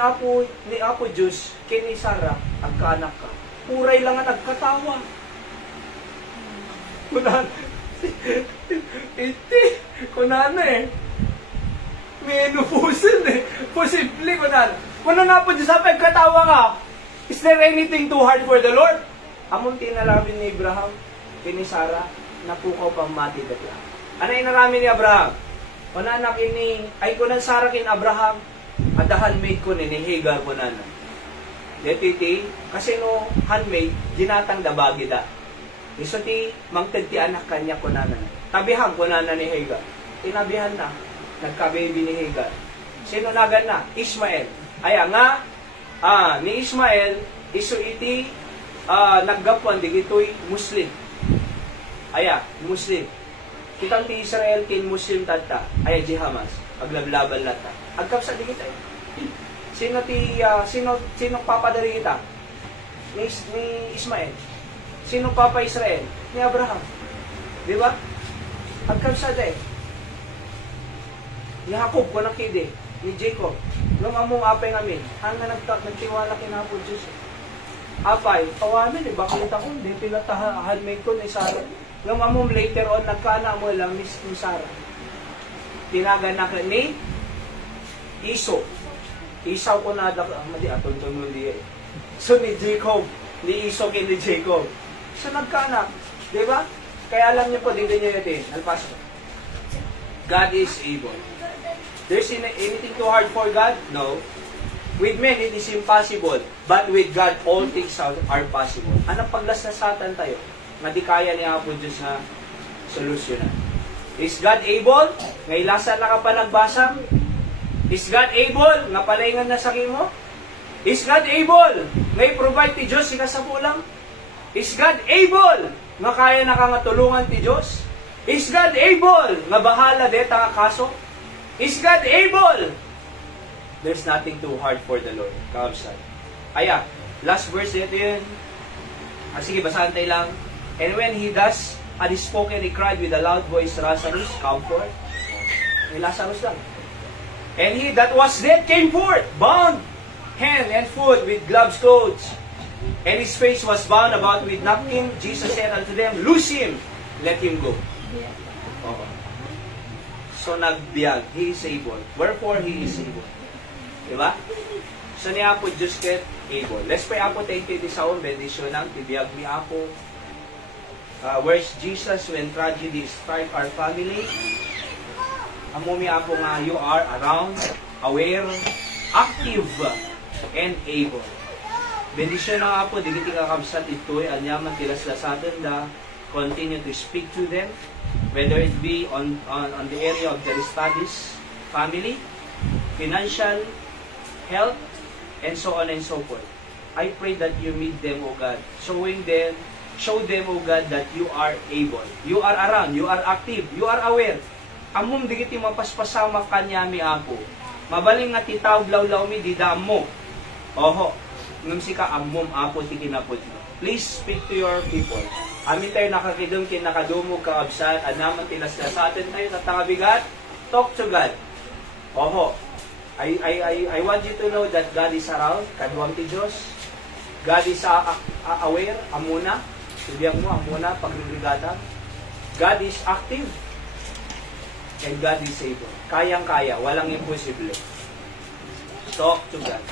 ni Apo Diyos, kini Sarah, agkaanak ka, puray lang ang nagkatawa. Kunan, kunan may inupusin Posible kunan. Kung na po Diyos, pagkatawa ka, is there anything too hard for the Lord? Among tinalamin ni Abraham, kini Sarah, napukaw pang mati datla. Ano yung narami ni Abraham? Kung anak ini, ay kunan Sarah kin Abraham, at the handmaid ko ni Hagar kunan. Detiti, kasi no handmaid, ginatang dabagi da. Iso ti, mangtad ti anak kanya kunanan. Tabihan kunanan ni Hagar. Tinabihan na, nagka-baby ni Hagar. Sino nagan na? Ismael. Aya nga, ni Ismael, iso iti, naggapuan, digito'y Muslim. Aya, Muslim. Kitang ti Israel, kin Muslim tata. Aya, di Hamas. Aglablaban lata. Agkapsa di kita Sino papadari kita? Ni Ismael. Sino papa Israel? Ni Abraham. Di ba? Agkapsa di. Ni Jacob, ko nakide. Ni Jacob. Nung among apay ngamin, hanga nagtiwala kinapo Diyos. Apay, tawamin bakit ako, di pilatahan may ko ni Sarah. Nung among later on, nagkaana mo lang ni Sarah. Tinaga ni Iso. Isaw ko na madi aton mo di. So ni Jacob, ni Iso kay ni Jacob. So nagkaanak, di ba? Kaya alam niyo po, dito niyo natin, alpaso. God is able. There's anything too hard for God? No. With men, it is impossible. But with God, all things are possible. Anong paglaslasatan tayo? Nga di kaya ni Apo Diyos na solusyonan. Is God able? Ngay lasa na ka pa nagbasa? Is God able? Nga palaingan na sakin mo? Is God able? Ngay provide ti Diyos ika sa pulang? Is God able? Nga kaya na ka nga tulungan ti Diyos? Is God able? Nga bahala deta nga kaso? Is God able? There's nothing too hard for the Lord. Kaabsan. Aya, last verse ito yun. Sige, basahan tayo lang. And when he thus had spoken, he cried with a loud voice, Lazarus, come forth. May Lazarus lang. And he that was dead came forth, bound hand and foot with gloves clothes. And his face was bound about with napkin. Jesus said unto them, loose him, let him go. Okay. So nagbiag, he is able. Wherefore he is able. Diba? So niya po Diyos ket able. Let's pray Apo, thank you this hour, benediction ng tibiyag ni Apo. Where's Jesus when tragedy strike our family? Amo mi Apo nga you are around, aware, active, and able. Benediction ng Apo, digiti ka kamsat ito'y anyaman tilaslasatan da, continue to speak to them, whether it be on the area of their studies, family, financial, health, and so on and so forth. I pray that you meet them, O God, show them, O God, that you are able. You are around, you are active, you are aware. Amom digiti mapaspasama kanya mi Apo. Mabaling nga titawag lawlaw mi didam mo. Oho, ngam sika amom Apo ti kinapod mo. Please speak to your people. Amin tayo nakakidum kin nakadumog kaabsat, anaman tinasya sa atin tayo tatakabigat. Talk to God. Oho, I want you to know that God is around, kaduang ti Diyos. God is aware, amuna. Subiyang mo, amuna, pagluligatan. God is active. And God is able. Kayang-kaya, walang imposible. Talk to God.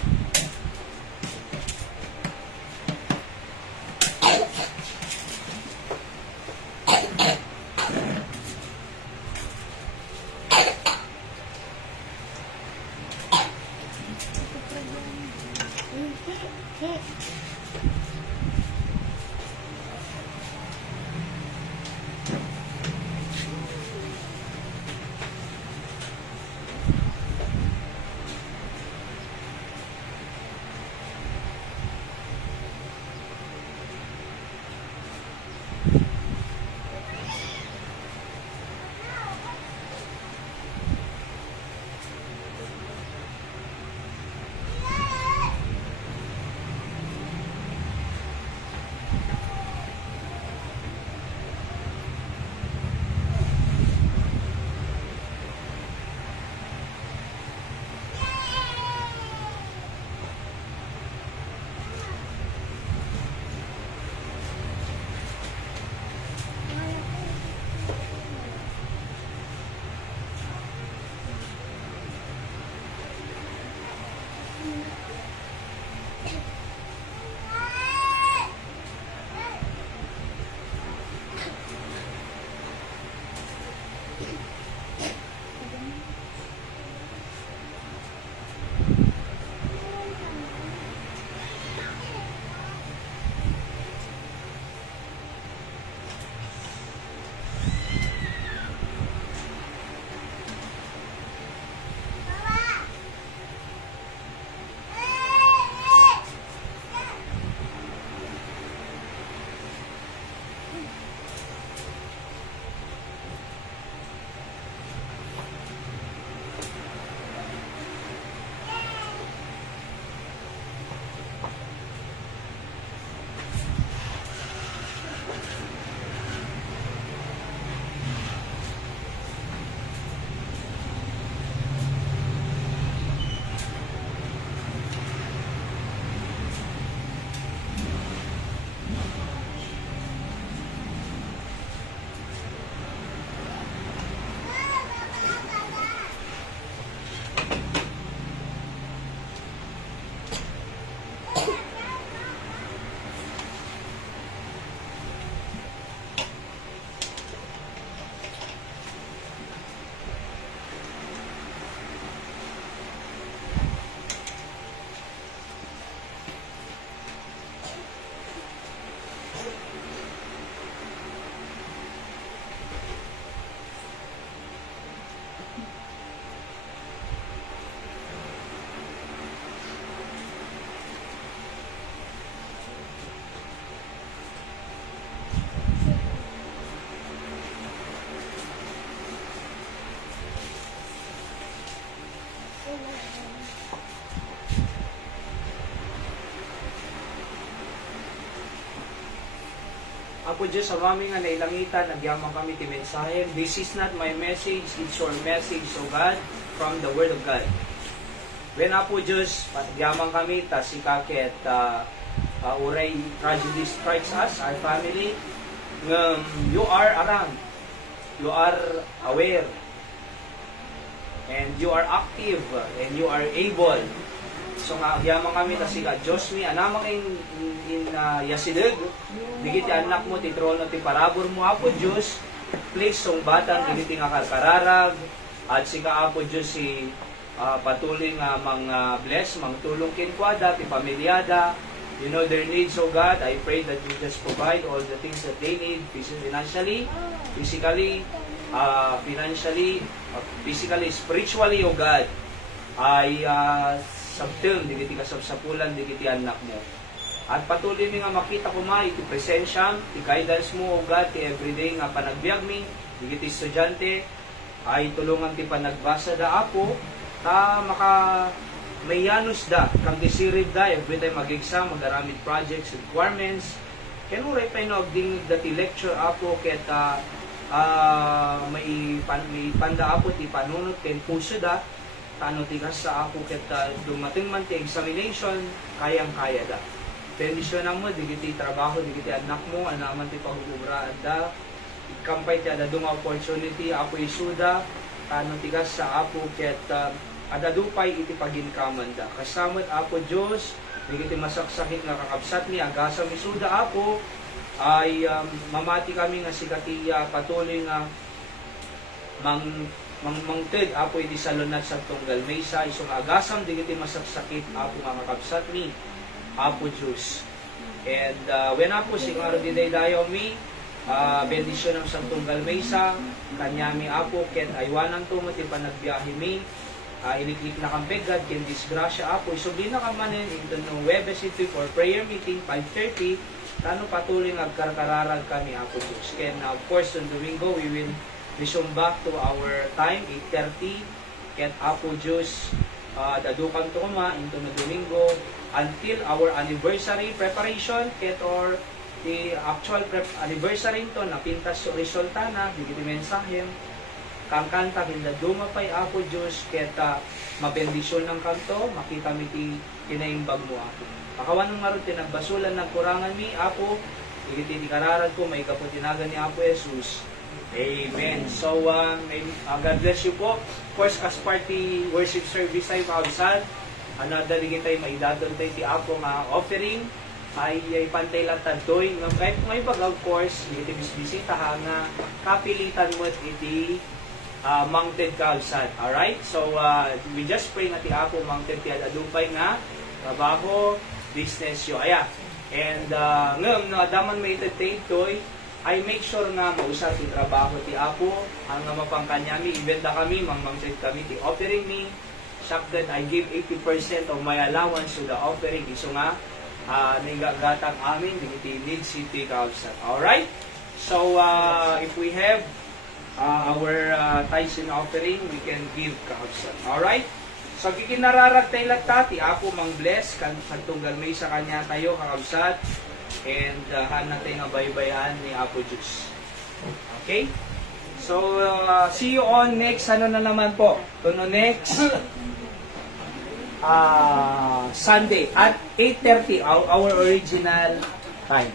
Apo Diyos, sa mami nga nailangitan, nagyamang kami ti mensahe. This is not my message, it's your message, O God, from the Word of God. When Apo Diyos, nagyamang kami, ta si Kaket, uray tragedy strikes us, our family, you are around, you are aware, and you are active, and you are able. So nga, nagyamang kami, ta si Diyos mi, anamang in yasideg, digiti anak mo, ti trono, ti parabor mo, Apo Diyos, please, song batang, digiti nga karkararag, at si Apo Diyos, si patuloy nga mga bless, mga tulong kinkwada, ti pamilyada, you know their needs, O God. I pray that you just provide all the things that they need, financially, physically, spiritually, O God. Ay sabtel, digiti kasapsapulan, digiti anak mo. At patuloy mi nga makita ko iti presensya, ti guidance mo, O God, ti everyday nga panagbiag mi, digiti estudyante, ay tulungan ti panagbasa da Apo, ta maka mayanos da, kang disirib da, every time mag-exam, mag-aramid projects, requirements, kenuray pa agdingig da ti lecture Apo, ket may panda Apo, ti panunot, ken puso da, tano ti sa Apo, ket dumating man ti examination, kayang-kaya da. Bendisyon mo, digiti trabaho, digiti anak mo, anaman ti paghubraan da, ikampay ti adadong opportunity, Apo isuda, tano ti sa Apo, ket adadupay iti paginkaman da. Kasamot Apo Diyos, digiti masaksakit nga kakabsat ni, agasa misuda Apo, ay mamati kami nga sikati patuloy nga mangted Apo iti salunat sa tunggal mesa, isong agasam digiti masaksakit Apo nga kakabsat ni, Apo Diyos. And when Apo sigaro diday dayo mi, bendisyon ng Santunggal Mesa, kanyami Apo, ket aywanan to mo ti panagbiyahe mi, iniklik na kang begad, ken disgrasya Apo, isubli na kamanin into no Webes City for prayer meeting, 5:30, tano patuloy agkarkararag kami Apo Diyos. Ken of course, on Domingo, we will resume back to our time, 8:30, ket Apo Diyos, dadukan to ma into no Domingo, until our anniversary preparation, ket or the actual anniversary to napintas so resulta na digiti mensahe kang kanta kinda dumapay Apo Diyos keta mabendisyon ng kanto makita mi ti kinaimbag mo Apo pakawanong marud tinagbasulan nagkurangan mi Apo digiti kararag ko may kaputinagan ni Apo Jesus. Amen. So God bless you po. Of course, as party worship service ay paabsad another ligitay maidadol tayo ti Apo nga offering ay pantay lang tantoy kahit ngayon pag of course iti bisita ha nga kapilitan mo iti mounted kalsad. Alright? So we just pray na ti Apo mounted ti adupay nga trabaho business yo aya. And ngam no adaman may toy I make sure nga mausap ti trabaho ti Apo ang mapangkanyami ibenta kami mounted kami ti offering me sakten I give 80% of my allowance to the offering iso nga nagagatang amin di Mid City Council. Alright? So, if we have our tithes and offering, we can give council. Alright? So, kikinararagtay lang tati, Apo mang bless, kantunggal may sa kanya tayo, kakabsat, and hana tayo nga baybayan ni Apo Diyos. Okay? So, see you on next, ano na naman po? Tuno next Sunday at 8:30 our original time.